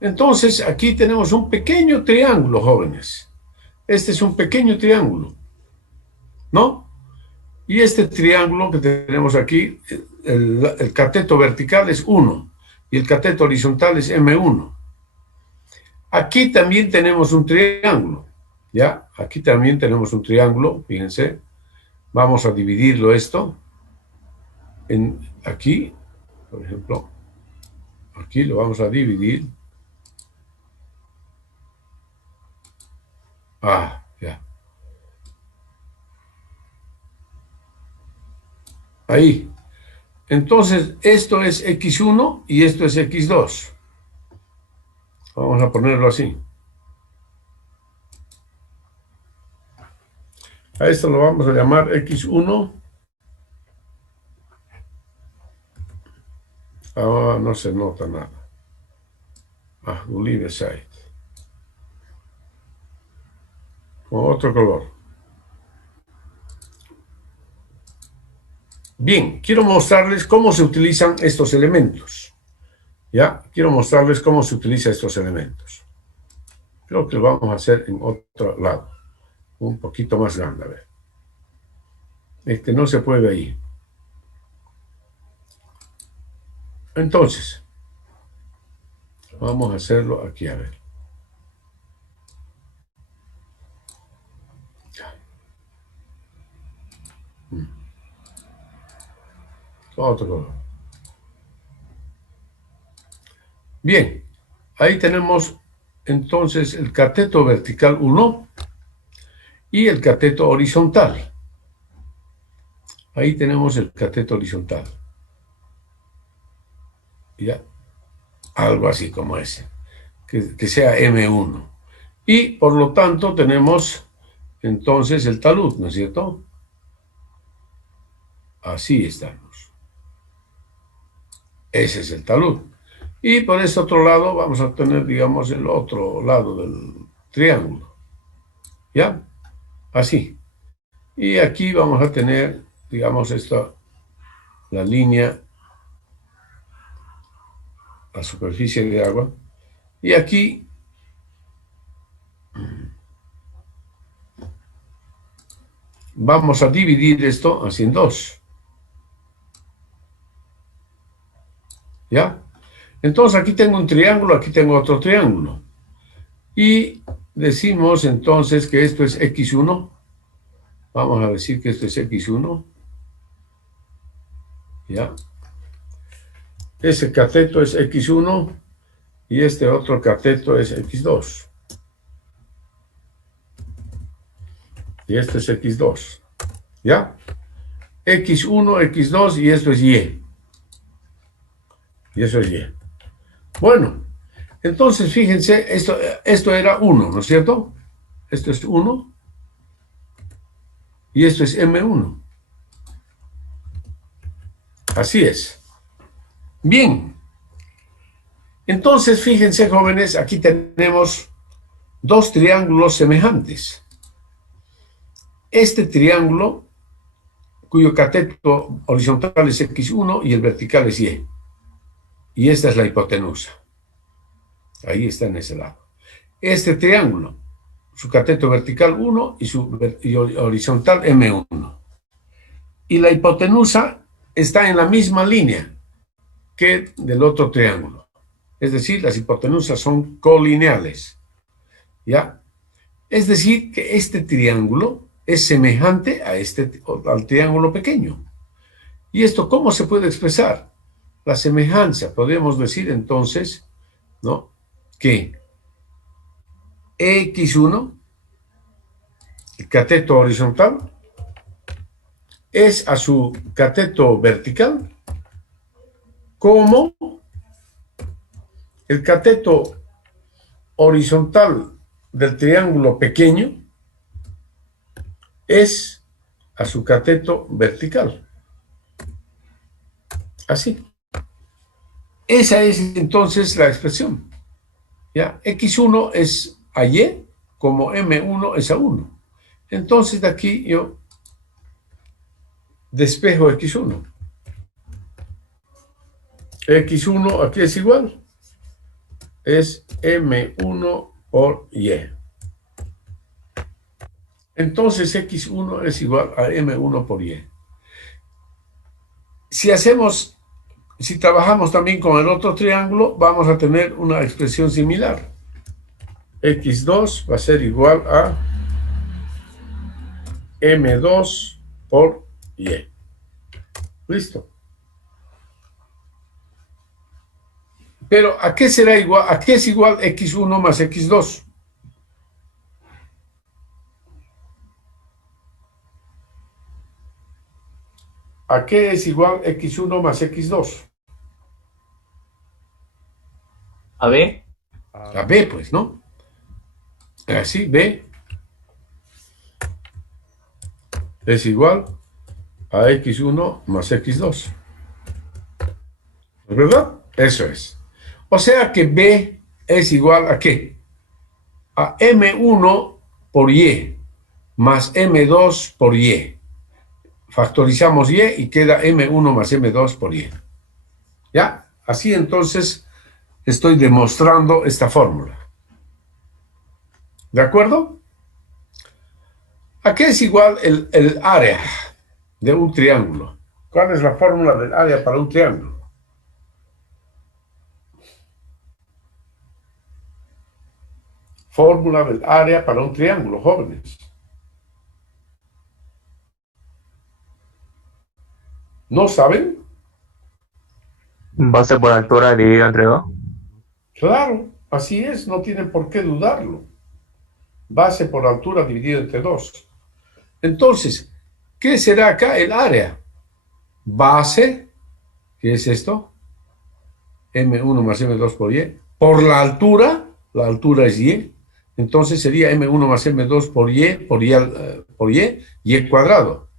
Entonces, aquí tenemos un pequeño triángulo, jóvenes. Este es un pequeño triángulo, ¿no? Y este triángulo que tenemos aquí, el cateto vertical es 1 y el cateto horizontal es M1. Aquí también tenemos un triángulo, ¿ya? Aquí también tenemos un triángulo, fíjense. Vamos a dividirlo esto en aquí, por ejemplo. Aquí lo vamos a dividir. Ah, ya. Ahí. Entonces, esto es X1 y esto es X2. Vamos a ponerlo así. A esto lo vamos a llamar X1. Ah, no se nota nada. Ah, leave aside. Con otro color. Bien, quiero mostrarles cómo se utilizan estos elementos. ¿Ya? Quiero mostrarles cómo se utilizan estos elementos. Creo que lo vamos a hacer en otro lado. Un poquito más grande, a ver. Este no se puede ahí. Entonces, vamos a hacerlo aquí, a ver. Otro color. Bien, ahí tenemos entonces el cateto vertical 1 y el cateto horizontal. Ahí tenemos el cateto horizontal. Ya, algo así como ese, que sea M1. Y por lo tanto tenemos entonces el talud, ¿no es cierto? Así estamos. Ese es el talud. Y por este otro lado vamos a tener, digamos, el otro lado del triángulo. ¿Ya? Así. Y aquí vamos a tener, digamos, esta, la línea, la superficie de agua. Y aquí vamos a dividir esto así en dos. ¿Ya? Entonces aquí tengo un triángulo, aquí tengo otro triángulo. Y decimos entonces que esto es X1. Vamos a decir que esto es X1. ¿Ya? Ese cateto es X1 y este otro cateto es X2. Y este es X2. ¿Ya? X1, X2 y esto es Y. Y eso es Y. Bueno, entonces fíjense, esto era 1, ¿no es cierto? Esto es 1 y esto es M1. Así es. Bien. Entonces, fíjense, jóvenes, aquí tenemos dos triángulos semejantes. Este triángulo, cuyo cateto horizontal es X1 y el vertical es Y. Y esta es la hipotenusa. Ahí está en ese lado. Este triángulo, su cateto vertical 1 y su horizontal M1. Y la hipotenusa está en la misma línea que del otro triángulo. Es decir, las hipotenusas son colineales. ¿Ya? Es decir, que este triángulo es semejante a al triángulo pequeño. ¿Y esto cómo se puede expresar? La semejanza, podemos decir entonces, ¿no?, que X1, el cateto horizontal, es a su cateto vertical como el cateto horizontal del triángulo pequeño es a su cateto vertical. Así. Esa es entonces la expresión. ¿Ya? X1 es a Y como M1 es a 1. Entonces de aquí yo despejo X1. X1 aquí es igual. Es M1 por Y. Entonces X1 es igual a M1 por Y. Si trabajamos también con el otro triángulo, vamos a tener una expresión similar. X2 va a ser igual a M2 por Y. Listo. Pero ¿a qué será igual? ¿A qué es igual X1 más X2? ¿A qué es igual X1 más X2? A B. A B, pues, ¿no? Así, B es igual a X1 más X2. ¿Verdad? Eso es. O sea que B es igual a ¿qué? A M1 por Y más M2 por Y. Factorizamos Y y queda M1 más M2 por Y. ¿Ya? Así entonces estoy demostrando esta fórmula. ¿De acuerdo? ¿A qué es igual el área de un triángulo? ¿Cuál es la fórmula del área para un triángulo? Fórmula del área para un triángulo, jóvenes. ¿No saben? Base por altura dividido entre 2. Claro, así es, no tienen por qué dudarlo. Base por altura dividido entre 2. Entonces, ¿qué será acá el área? Base, ¿qué es esto? M1 más M2 por Y. Por la altura es Y. Entonces sería M1 más M2 por Y cuadrado,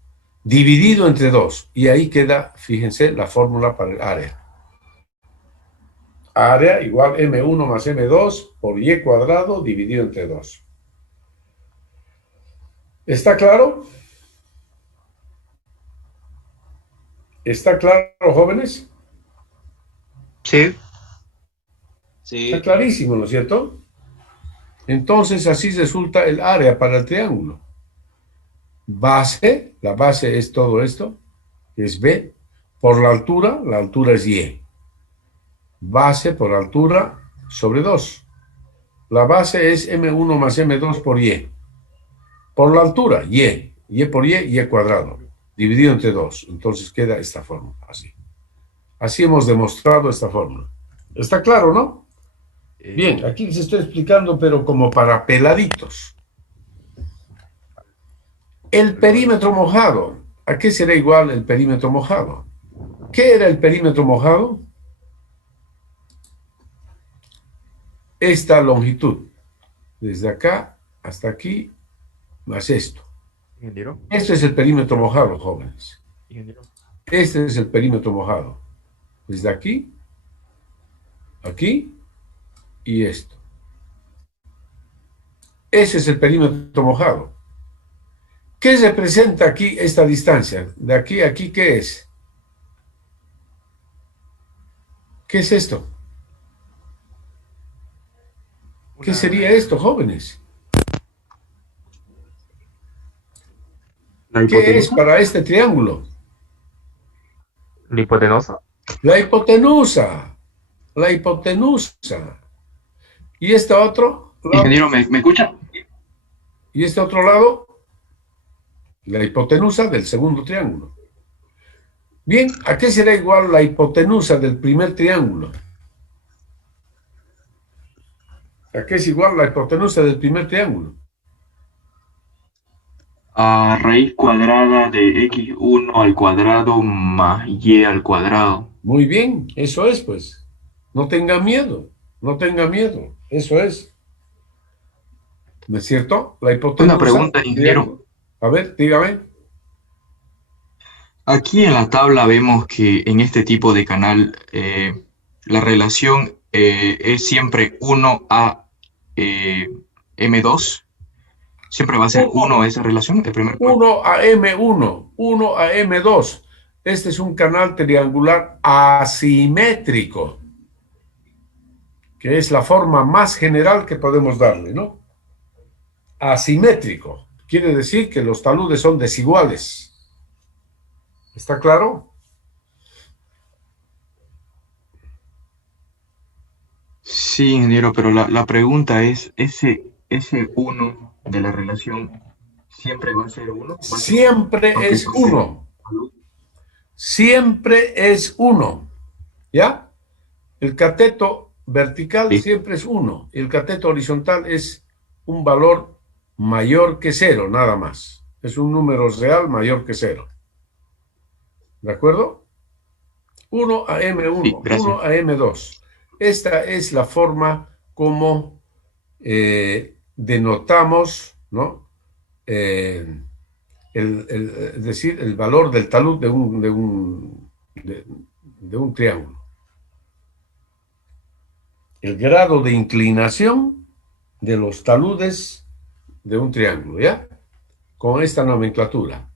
dividido entre 2. Y ahí queda, fíjense, la fórmula para el área. Área igual M1 más M2 por Y cuadrado dividido entre 2. ¿Está claro? ¿Está claro, jóvenes? Sí. Sí. Está clarísimo, ¿no es cierto? Entonces así resulta el área para el triángulo. Base, la base es todo esto, que es B. Por la altura es Y. Base por altura sobre 2. La base es M1 más M2 por Y. Por la altura, Y. Y por Y cuadrado. Dividido entre 2. Entonces queda esta fórmula, así. Así hemos demostrado esta fórmula. ¿Está claro, no? Bien, aquí les estoy explicando, pero como para peladitos. El perímetro mojado. ¿A qué será igual el perímetro mojado? ¿Qué era el perímetro mojado? Esta longitud. Desde acá hasta aquí, más esto. Ingeniero. Este es el perímetro mojado, jóvenes. Ingeniero. Este es el perímetro mojado. Desde aquí, aquí y esto. Ese es el perímetro mojado. ¿Qué representa aquí esta distancia? De aquí a aquí, ¿qué es? ¿Qué es esto? ¿Qué sería esto, jóvenes? ¿La ¿Qué es hipotenusa? para este triángulo? La hipotenusa. La hipotenusa. La hipotenusa. ¿Y este otro lado? Ingeniero, ¿me escucha? ¿Y este otro lado? La hipotenusa del segundo triángulo. Bien, ¿a qué será igual la hipotenusa del primer triángulo? ¿A qué es igual la hipotenusa del primer triángulo? A raíz cuadrada de x1 al cuadrado más y al cuadrado. Muy bien, eso es, pues. No tenga miedo, no tenga miedo. Eso es. ¿No es cierto? La hipotenusa. Una pregunta, ingeniero. A ver, dígame. Aquí en la tabla vemos que en este tipo de canal la relación es siempre 1 a M2. Siempre va a ser 1 esa relación, el primer 1 a M1, 1 a M2. Este es un canal triangular asimétrico, que es la forma más general que podemos darle, ¿no? Asimétrico. Quiere decir que los taludes son desiguales. ¿Está claro? Sí, ingeniero, pero la pregunta es, ¿ese 1 de la relación siempre va a ser 1? Siempre es 1. Siempre es 1. ¿Ya? El cateto vertical Sí. siempre es 1. Y el cateto horizontal es un valor mayor que 0, nada más. Es un número real mayor que 0. ¿De acuerdo? 1 a M1, Sí, gracias. 1 a M2. Esta es la forma como denotamos, ¿no? Es decir, el valor del talud de un triángulo. El grado de inclinación de los taludes de un triángulo, ¿ya? Con esta nomenclatura.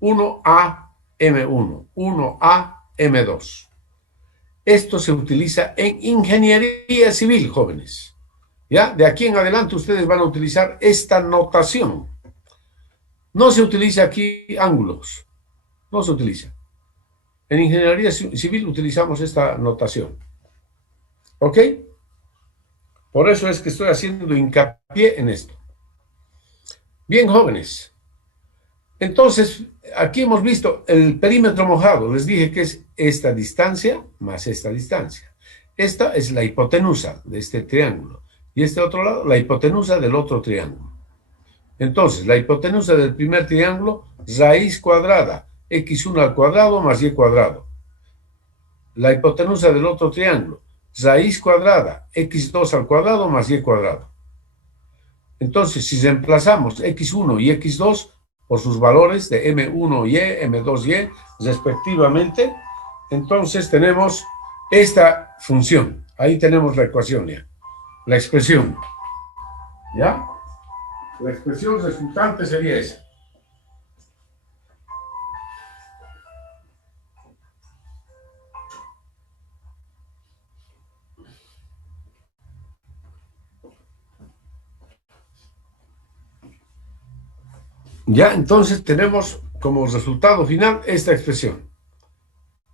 1A M1, 1A M2. Esto se utiliza en ingeniería civil, jóvenes. ¿Ya? De aquí en adelante ustedes van a utilizar esta notación. No se utiliza aquí ángulos. No se utiliza. En ingeniería civil utilizamos esta notación. ¿Ok? Por eso es que estoy haciendo hincapié en esto. Bien, jóvenes. Entonces, aquí hemos visto el perímetro mojado. Les dije que es esta distancia más esta distancia. Esta es la hipotenusa de este triángulo. Y este otro lado, la hipotenusa del otro triángulo. Entonces, la hipotenusa del primer triángulo, raíz cuadrada, x1 al cuadrado más y cuadrado. La hipotenusa del otro triángulo, raíz cuadrada, x2 al cuadrado más y cuadrado. Entonces, si reemplazamos x1 y x2 por sus valores de m1y, m2y, respectivamente, entonces tenemos esta función. Ahí tenemos la ecuación ya, la expresión. ¿Ya? La expresión resultante sería esa. Ya, entonces tenemos como resultado final esta expresión,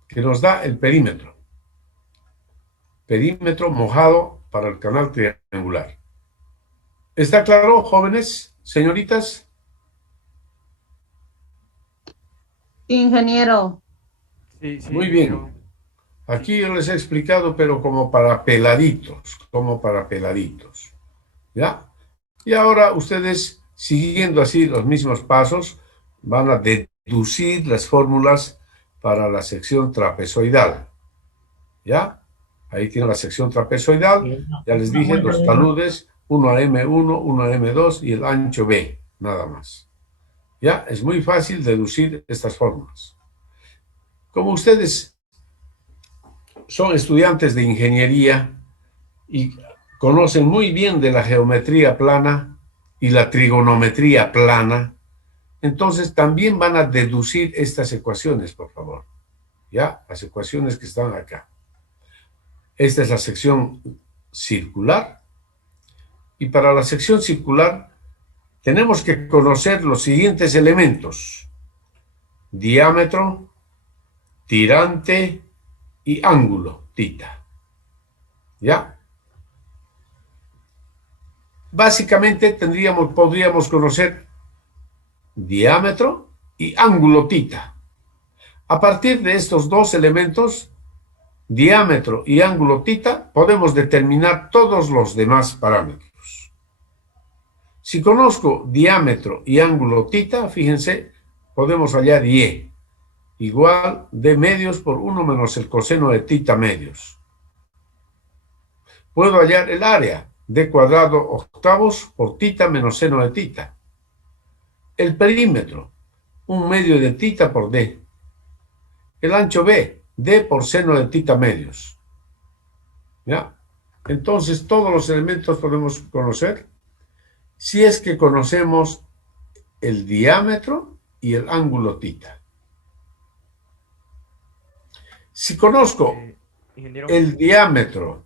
que nos da el perímetro. Perímetro mojado para el canal triangular. ¿Está claro, jóvenes, señoritas? Ingeniero. Sí, sí, Muy bien. Aquí yo les he explicado, pero como para peladitos, ¿ya? Y ahora ustedes, siguiendo así los mismos pasos, van a deducir las fórmulas para la sección trapezoidal, ¿ya? Ahí tienen la sección trapezoidal, ya les dije los taludes, uno a M1, uno a M2 y el ancho B, nada más. ¿Ya? Es muy fácil deducir estas fórmulas. Como ustedes son estudiantes de ingeniería y conocen muy bien de la geometría plana y la trigonometría plana, entonces también van a deducir estas ecuaciones, por favor. ¿Ya? Las ecuaciones que están acá. Esta es la sección circular. Y para la sección circular tenemos que conocer los siguientes elementos: diámetro, tirante y ángulo, tita. ¿Ya? Básicamente podríamos conocer diámetro y ángulo tita. A partir de estos dos elementos, diámetro y ángulo tita, podemos determinar todos los demás parámetros. Si conozco diámetro y ángulo tita, fíjense, podemos hallar y igual d medios por 1 menos el coseno de tita medios. Puedo hallar el área, d cuadrado octavos por tita menos seno de tita. El perímetro, 1 medio de tita por d. El ancho b, d por seno de tita medios. ¿Ya? Entonces, todos los elementos podemos conocer si es que conocemos el diámetro y el ángulo tita. Si conozco el diámetro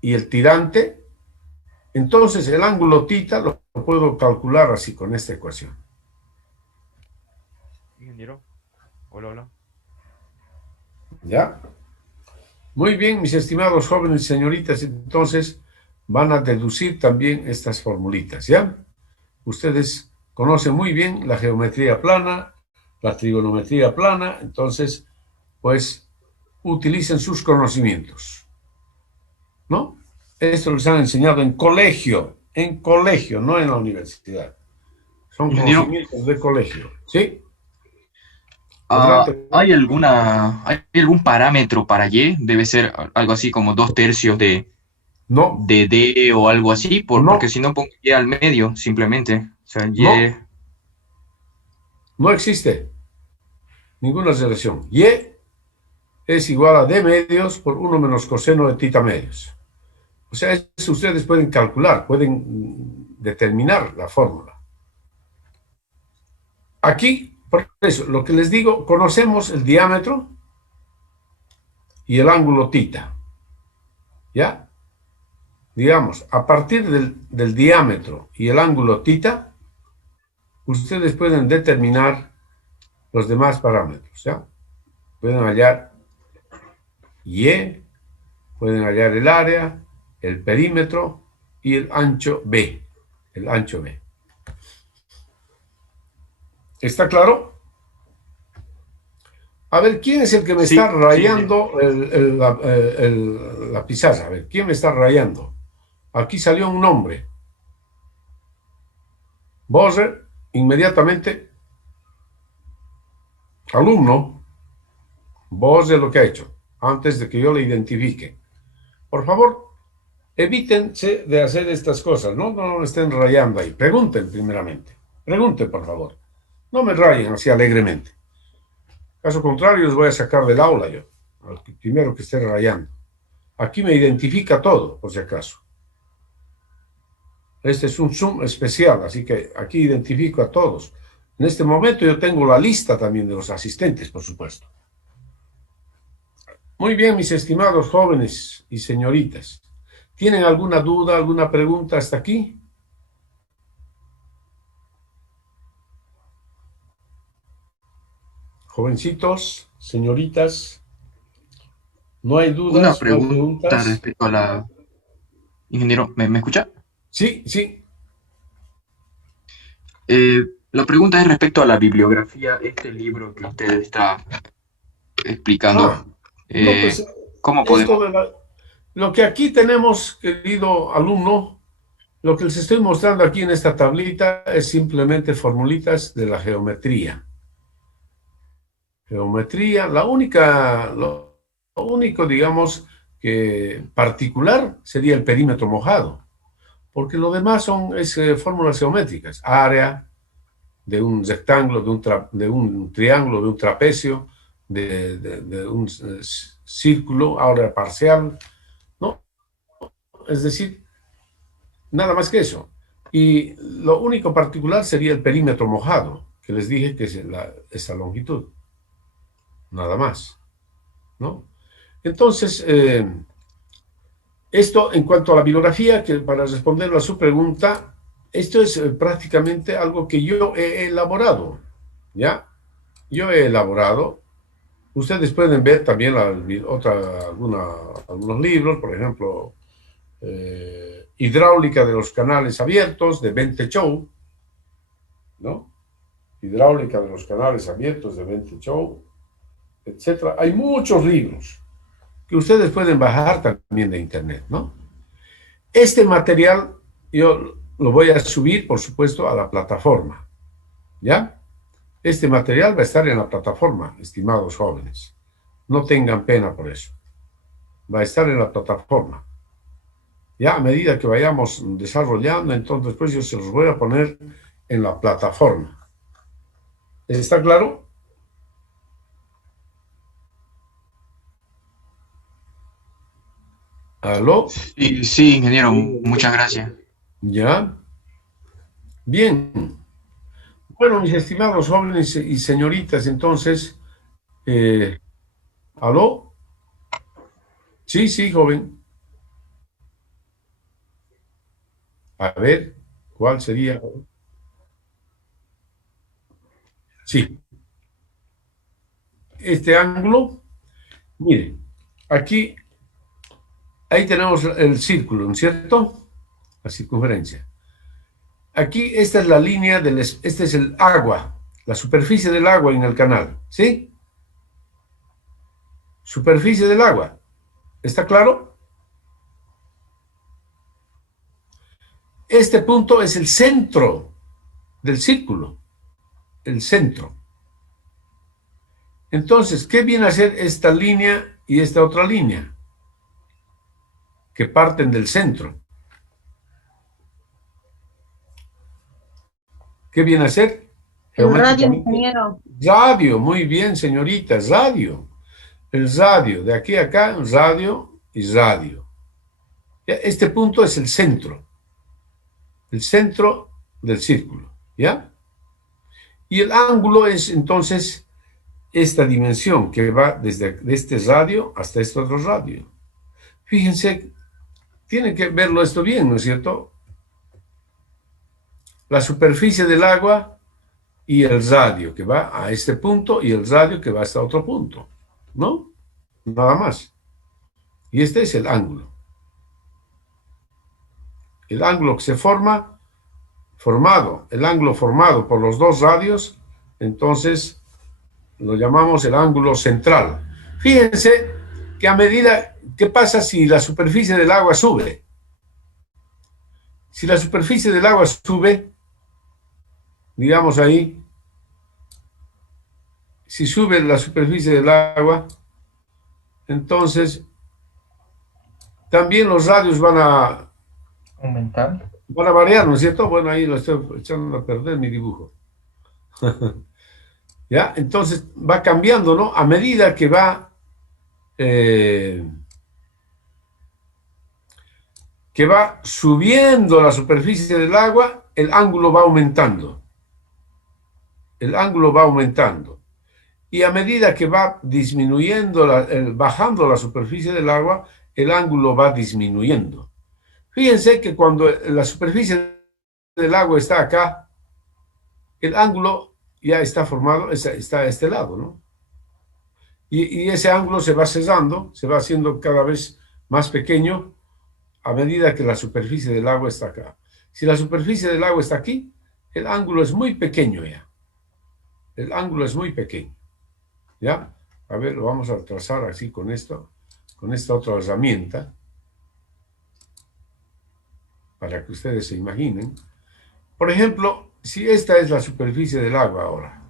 y el tirante, entonces el ángulo tita lo puedo calcular así con esta ecuación. Ingeniero. Hola, hola. ¿Ya? Muy bien, mis estimados jóvenes y señoritas, entonces van a deducir también estas formulitas, ¿ya? Ustedes conocen muy bien la geometría plana, la trigonometría plana, entonces, pues, utilicen sus conocimientos, ¿no? Esto les han enseñado en colegio, no en la universidad. Son conocimientos de colegio, ¿sí? ¿Hay algún parámetro para Y? Debe ser algo así como 2/3 de D o algo así, porque si no pongo Y al medio, simplemente. O sea, Y... No existe ninguna relación. Y es igual a D medios por 1 menos coseno de tita medios. O sea, eso ustedes pueden calcular, pueden determinar la fórmula. Aquí, por eso, lo que les digo, conocemos el diámetro y el ángulo tita. ¿Ya? Digamos, a partir del diámetro y el ángulo tita, ustedes pueden determinar los demás parámetros, ¿ya? Pueden hallar Y, pueden hallar el área, el perímetro y el ancho B. El ancho B. ¿Está claro? A ver, ¿quién es el que me Sí, está sí, rayando la pizarra? A ver, ¿quién me está rayando? Aquí salió un nombre. Bose, inmediatamente, alumno. Bose lo que ha hecho, antes de que yo le identifique. Por favor, evítense de hacer estas cosas, ¿no? No me estén rayando ahí. Pregunten primeramente. Pregunten, por favor. No me rayen así alegremente. Caso contrario, los voy a sacar del aula yo, al primero que esté rayando. Aquí me identifica todo, por si acaso. Este es un Zoom especial, así que aquí identifico a todos. En este momento yo tengo la lista también de los asistentes, por supuesto. Muy bien, mis estimados jóvenes y señoritas. ¿Tienen alguna duda, alguna pregunta hasta aquí? Jovencitos, señoritas, ¿no hay una dudas, no hay pregunta preguntas? respecto a la... Ingeniero, ¿me escucha? Sí, sí. La pregunta es respecto a la bibliografía, este libro que usted está explicando. No, pues ¿Cómo esto podemos? lo que aquí tenemos, querido alumno, lo que les estoy mostrando aquí en esta tablita es simplemente formulitas de la geometría. Geometría, lo único, digamos, que particular sería el perímetro mojado, porque lo demás son fórmulas geométricas, área de un rectángulo, de un triángulo, de un trapecio, de un círculo, área parcial, ¿no? Es decir, nada más que eso. Y lo único particular sería el perímetro mojado, que les dije que es esa longitud, nada más, ¿no? Entonces, esto en cuanto a la bibliografía, que para responder a su pregunta, esto es prácticamente algo que yo he elaborado, ¿ya? Yo he elaborado. Ustedes pueden ver también algunos libros, por ejemplo, Hidráulica de los canales abiertos, de Bente Chou, ¿no? Hidráulica de los canales abiertos, de Bente Chou, etc. Hay muchos libros que ustedes pueden bajar también de internet, ¿no? Este material yo lo voy a subir, por supuesto, a la plataforma, ¿ya? Este material va a estar en la plataforma, estimados jóvenes. No tengan pena por eso. Va a estar en la plataforma. Ya a medida que vayamos desarrollando, entonces pues yo se los voy a poner en la plataforma. ¿Está claro? ¿Aló? Sí, sí, ingeniero, muchas gracias. ¿Ya? Bien. Bueno, mis estimados jóvenes y señoritas, entonces, ¿aló? Sí, sí, joven. A ver, ¿cuál sería? Sí. Este ángulo, mire, aquí, ahí tenemos el círculo, ¿no es cierto? La circunferencia. Aquí, esta es la línea este es el agua, la superficie del agua en el canal, ¿sí? Superficie del agua. ¿Está claro? Este punto es el centro del círculo, el centro. Entonces, ¿qué viene a ser esta línea y esta otra línea? Que parten del centro. ¿Qué viene a ser? El radio, ingeniero. Radio, muy bien, señorita, radio. El radio, de aquí a acá, radio y radio. Este punto es el centro del círculo, ¿ya? Y el ángulo es entonces esta dimensión que va desde este radio hasta este otro radio. Fíjense, tienen que verlo esto bien, ¿no es cierto? La superficie del agua y el radio que va a este punto y el radio que va hasta otro punto, ¿no? Nada más. Y este es el ángulo. El ángulo que se el ángulo formado por los dos radios, entonces lo llamamos el ángulo central. Fíjense que a medida, ¿qué pasa si la superficie del agua sube? Si la superficie del agua sube, digamos ahí, si sube la superficie del agua, entonces también los radios van a variar, ¿no es cierto? Bueno, ahí lo estoy echando a perder mi dibujo. ¿Ya? Entonces va cambiando, ¿no? A medida que va subiendo la superficie del agua, el ángulo va aumentando. El ángulo va aumentando. Y a medida que va disminuyendo, bajando la superficie del agua, el ángulo va disminuyendo. Fíjense que cuando la superficie del agua está acá, el ángulo ya está formado, está a este lado, ¿no? Y ese ángulo se va cesando, se va haciendo cada vez más pequeño a medida que la superficie del agua está acá. Si la superficie del agua está aquí, el ángulo es muy pequeño ya. El ángulo es muy pequeño. ¿Ya? A ver, lo vamos a trazar así con esto, con esta otra herramienta, para que ustedes se imaginen. Por ejemplo, si esta es la superficie del agua ahora,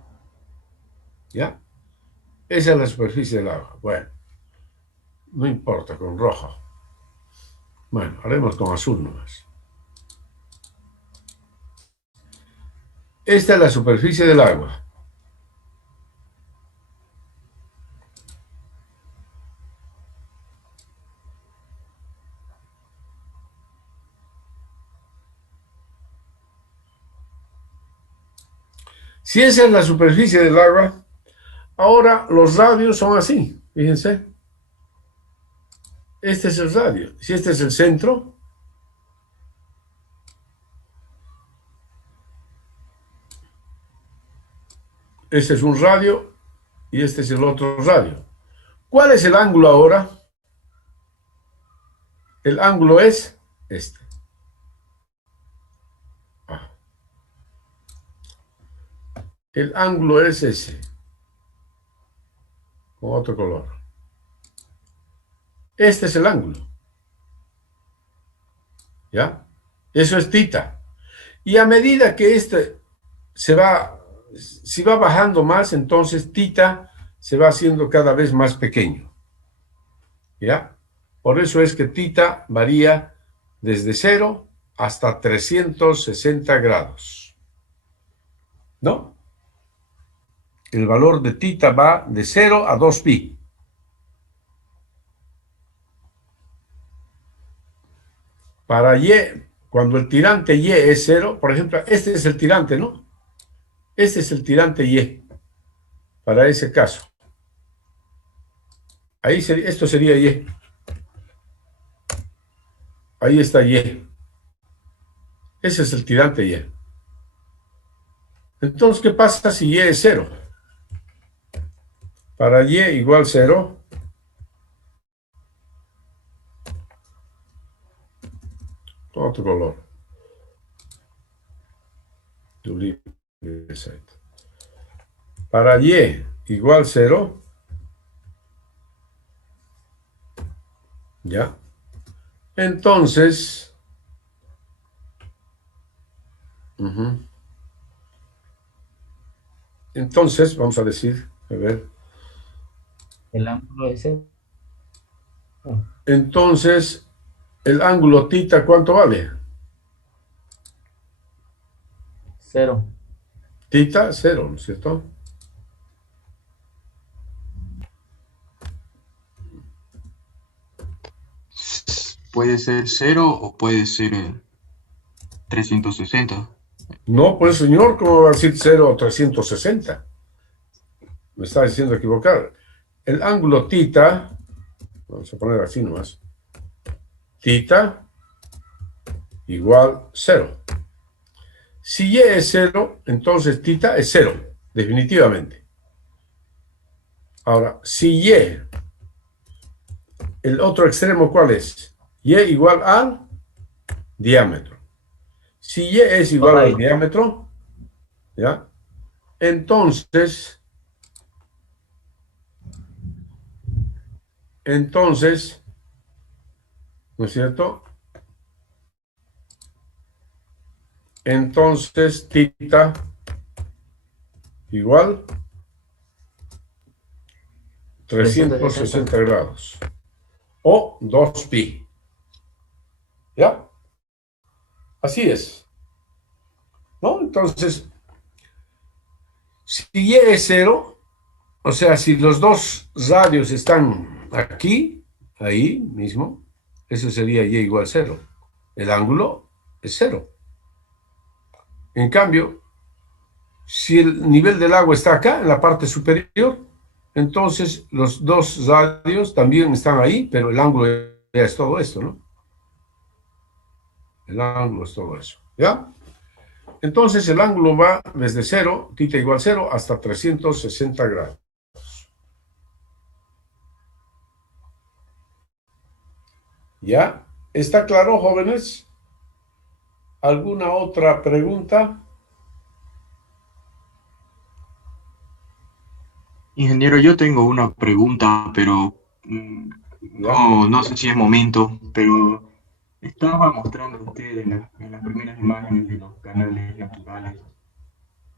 ¿ya? Esa es la superficie del agua. Bueno, no importa, con rojo. Bueno, haremos con azul nomás. Esta es la superficie del agua. Si esa es la superficie del agua, ahora los radios son así, fíjense. Este es el radio. Si este es el centro, este es un radio y este es el otro radio. ¿Cuál es el ángulo ahora? El ángulo es este. El ángulo es ese, con otro color. Este es el ángulo. ¿Ya? Eso es tita. Y a medida que este si va bajando más, entonces tita se va haciendo cada vez más pequeño. ¿Ya? Por eso es que tita varía desde 0 hasta 360 grados. ¿No? El valor de tita va de 0 a 2pi. Para y, cuando el tirante y es 0, por ejemplo, este es el tirante, ¿no? Este es el tirante y, para ese caso. Ahí sería, esto sería y. Ahí está y. Ese es el tirante y. Entonces, ¿qué pasa si y es 0? Para y igual 0, otro color. Para y igual 0, ¿ya? Entonces, entonces, vamos a decir, a ver. El ángulo es 0. Entonces, el ángulo tita, ¿cuánto vale? 0. Tita, 0, ¿no es cierto? Puede ser 0 o puede ser 360. No, pues señor, ¿cómo va a decir 0 o 360? Me está diciendo equivocar. El ángulo tita, vamos a poner así nomás, tita igual 0. Si y es 0, entonces tita es 0, definitivamente. Ahora, si y, el otro extremo, ¿cuál es? Y igual al diámetro. Si y es igual al diámetro, ¿ya? Entonces, entonces, ¿no es cierto? Entonces, tita igual 360 grados o 2pi. ¿Ya? Así es. ¿No? Entonces, si y es 0, o sea, si los dos radios están aquí, ahí mismo, eso sería y igual 0. El ángulo es 0. En cambio, si el nivel del agua está acá, en la parte superior, entonces los dos radios también están ahí, pero el ángulo ya es todo esto, ¿no? El ángulo es todo eso, ¿ya? Entonces el ángulo va desde 0, tita igual 0, hasta 360 grados. ¿Ya? ¿Está claro, jóvenes? ¿Alguna otra pregunta? Ingeniero, yo tengo una pregunta, pero no sé si es momento, pero estaba mostrando usted en las primeras imágenes de los canales naturales.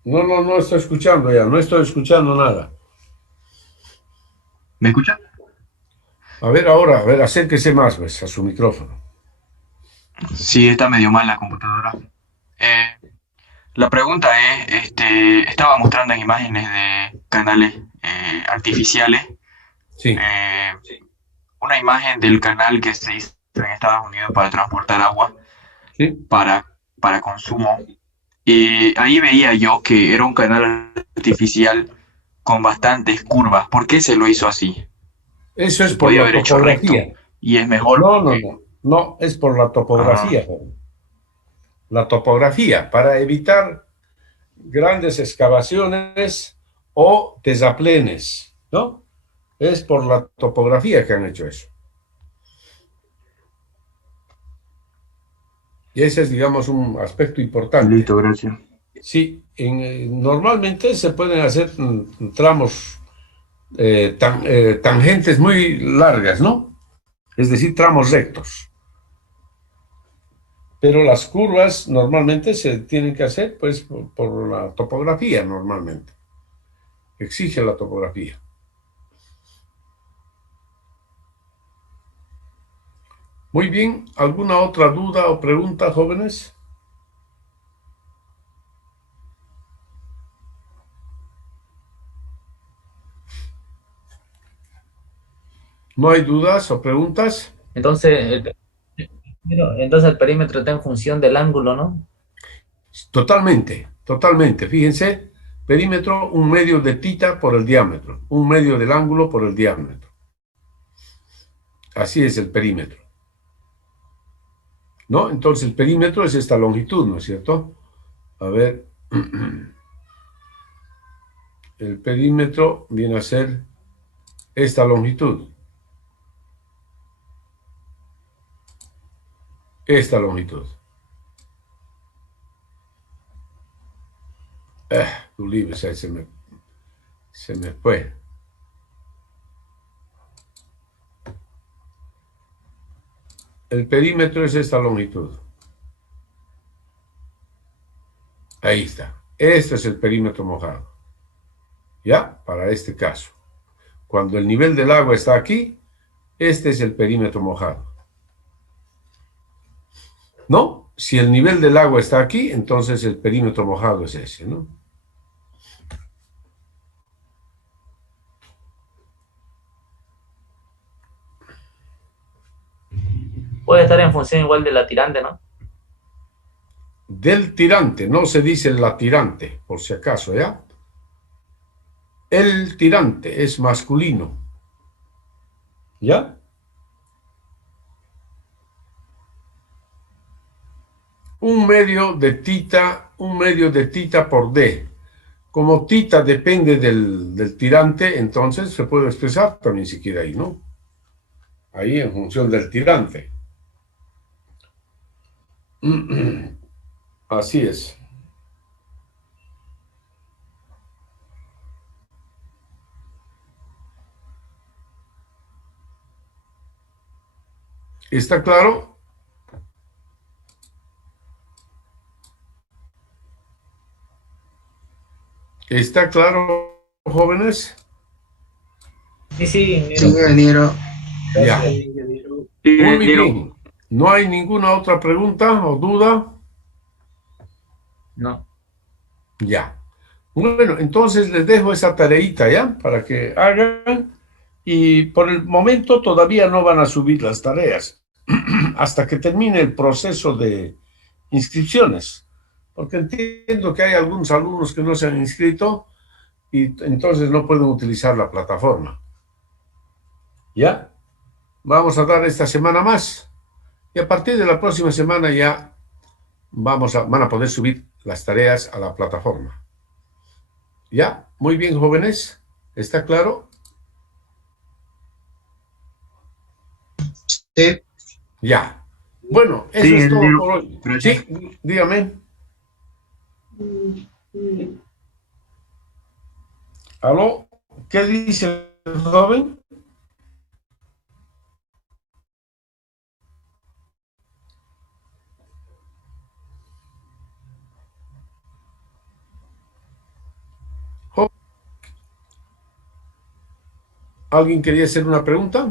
No estoy escuchando ya, no estoy escuchando nada. ¿Me escucha? A ver ahora, a ver, acérquese más, pues, a su micrófono. Sí, está medio mal la computadora. La pregunta es, estaba mostrando imágenes de canales artificiales. Sí. Una imagen del canal que se hizo en Estados Unidos para transportar agua para consumo. Y ahí veía yo que era un canal artificial con bastantes curvas. ¿Por qué se lo hizo así? Eso es Se por podía la haber hecho recto topografía. y es mejor. No, es por la topografía. La topografía, para evitar grandes excavaciones o terraplenes, ¿no? Es por la topografía que han hecho eso. Y ese es, digamos, un aspecto importante. Listo, gracias. Sí, normalmente se pueden hacer tramos, tangentes muy largas, ¿no? Es decir, tramos rectos. Pero las curvas normalmente se tienen que hacer, pues, por la topografía, normalmente. Exige la topografía. Muy bien, ¿alguna otra duda o pregunta, jóvenes? ¿No hay dudas o preguntas? Entonces el perímetro está en función del ángulo, ¿no? Totalmente, totalmente. Fíjense, perímetro, un medio de tita por el diámetro, un medio del ángulo por el diámetro. Así es el perímetro. ¿No? Entonces el perímetro es esta longitud, ¿no es cierto? A ver, el perímetro viene a ser esta longitud. Esta longitud. Tu libro se me fue. El perímetro es esta longitud. Ahí está. Este es el perímetro mojado. ¿Ya? Para este caso. Cuando el nivel del agua está aquí, este es el perímetro mojado. ¿No? Si el nivel del agua está aquí, entonces el perímetro mojado es ese, ¿no? Puede estar en función igual de la tirante, ¿no? Del tirante, no se dice la tirante, por si acaso, ¿ya? El tirante es masculino. ¿Ya? Un medio de tita por D. Como tita depende del tirante, entonces se puede expresar también si quiere ahí, ¿no? Ahí en función del tirante. Así es. ¿Está claro? ¿Está claro, jóvenes? Sí, ingeniero. Ya. Muy bien. ¿No hay ninguna otra pregunta o duda? No. Ya. Bueno, entonces les dejo esa tareita, ¿ya? Para que hagan. Y por el momento todavía no van a subir las tareas hasta que termine el proceso de inscripciones. Porque entiendo que hay algunos alumnos que no se han inscrito y entonces no pueden utilizar la plataforma. ¿Ya? Vamos a dar esta semana más. Y a partir de la próxima semana ya van a poder subir las tareas a la plataforma. ¿Ya? Muy bien, jóvenes. ¿Está claro? Sí. Ya. Bueno, eso Sí, es todo ingeniero. por hoy. Sí, dígame. ¿Aló? ¿Qué dice el joven? ¿Alguien quería hacer una pregunta?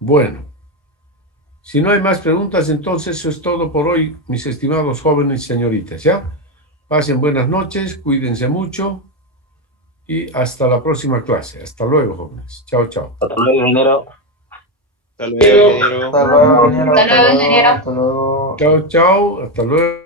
Bueno, si no hay más preguntas, entonces eso es todo por hoy, mis estimados jóvenes y señoritas, ¿ya? Pasen buenas noches, cuídense mucho y hasta la próxima clase. Hasta luego, jóvenes. Chao, chao. Hasta luego, ingeniero. Hasta luego, ingeniero. Hasta luego, ingeniero. Hasta luego, ingeniero. Hasta luego. Chao, chao. Hasta luego.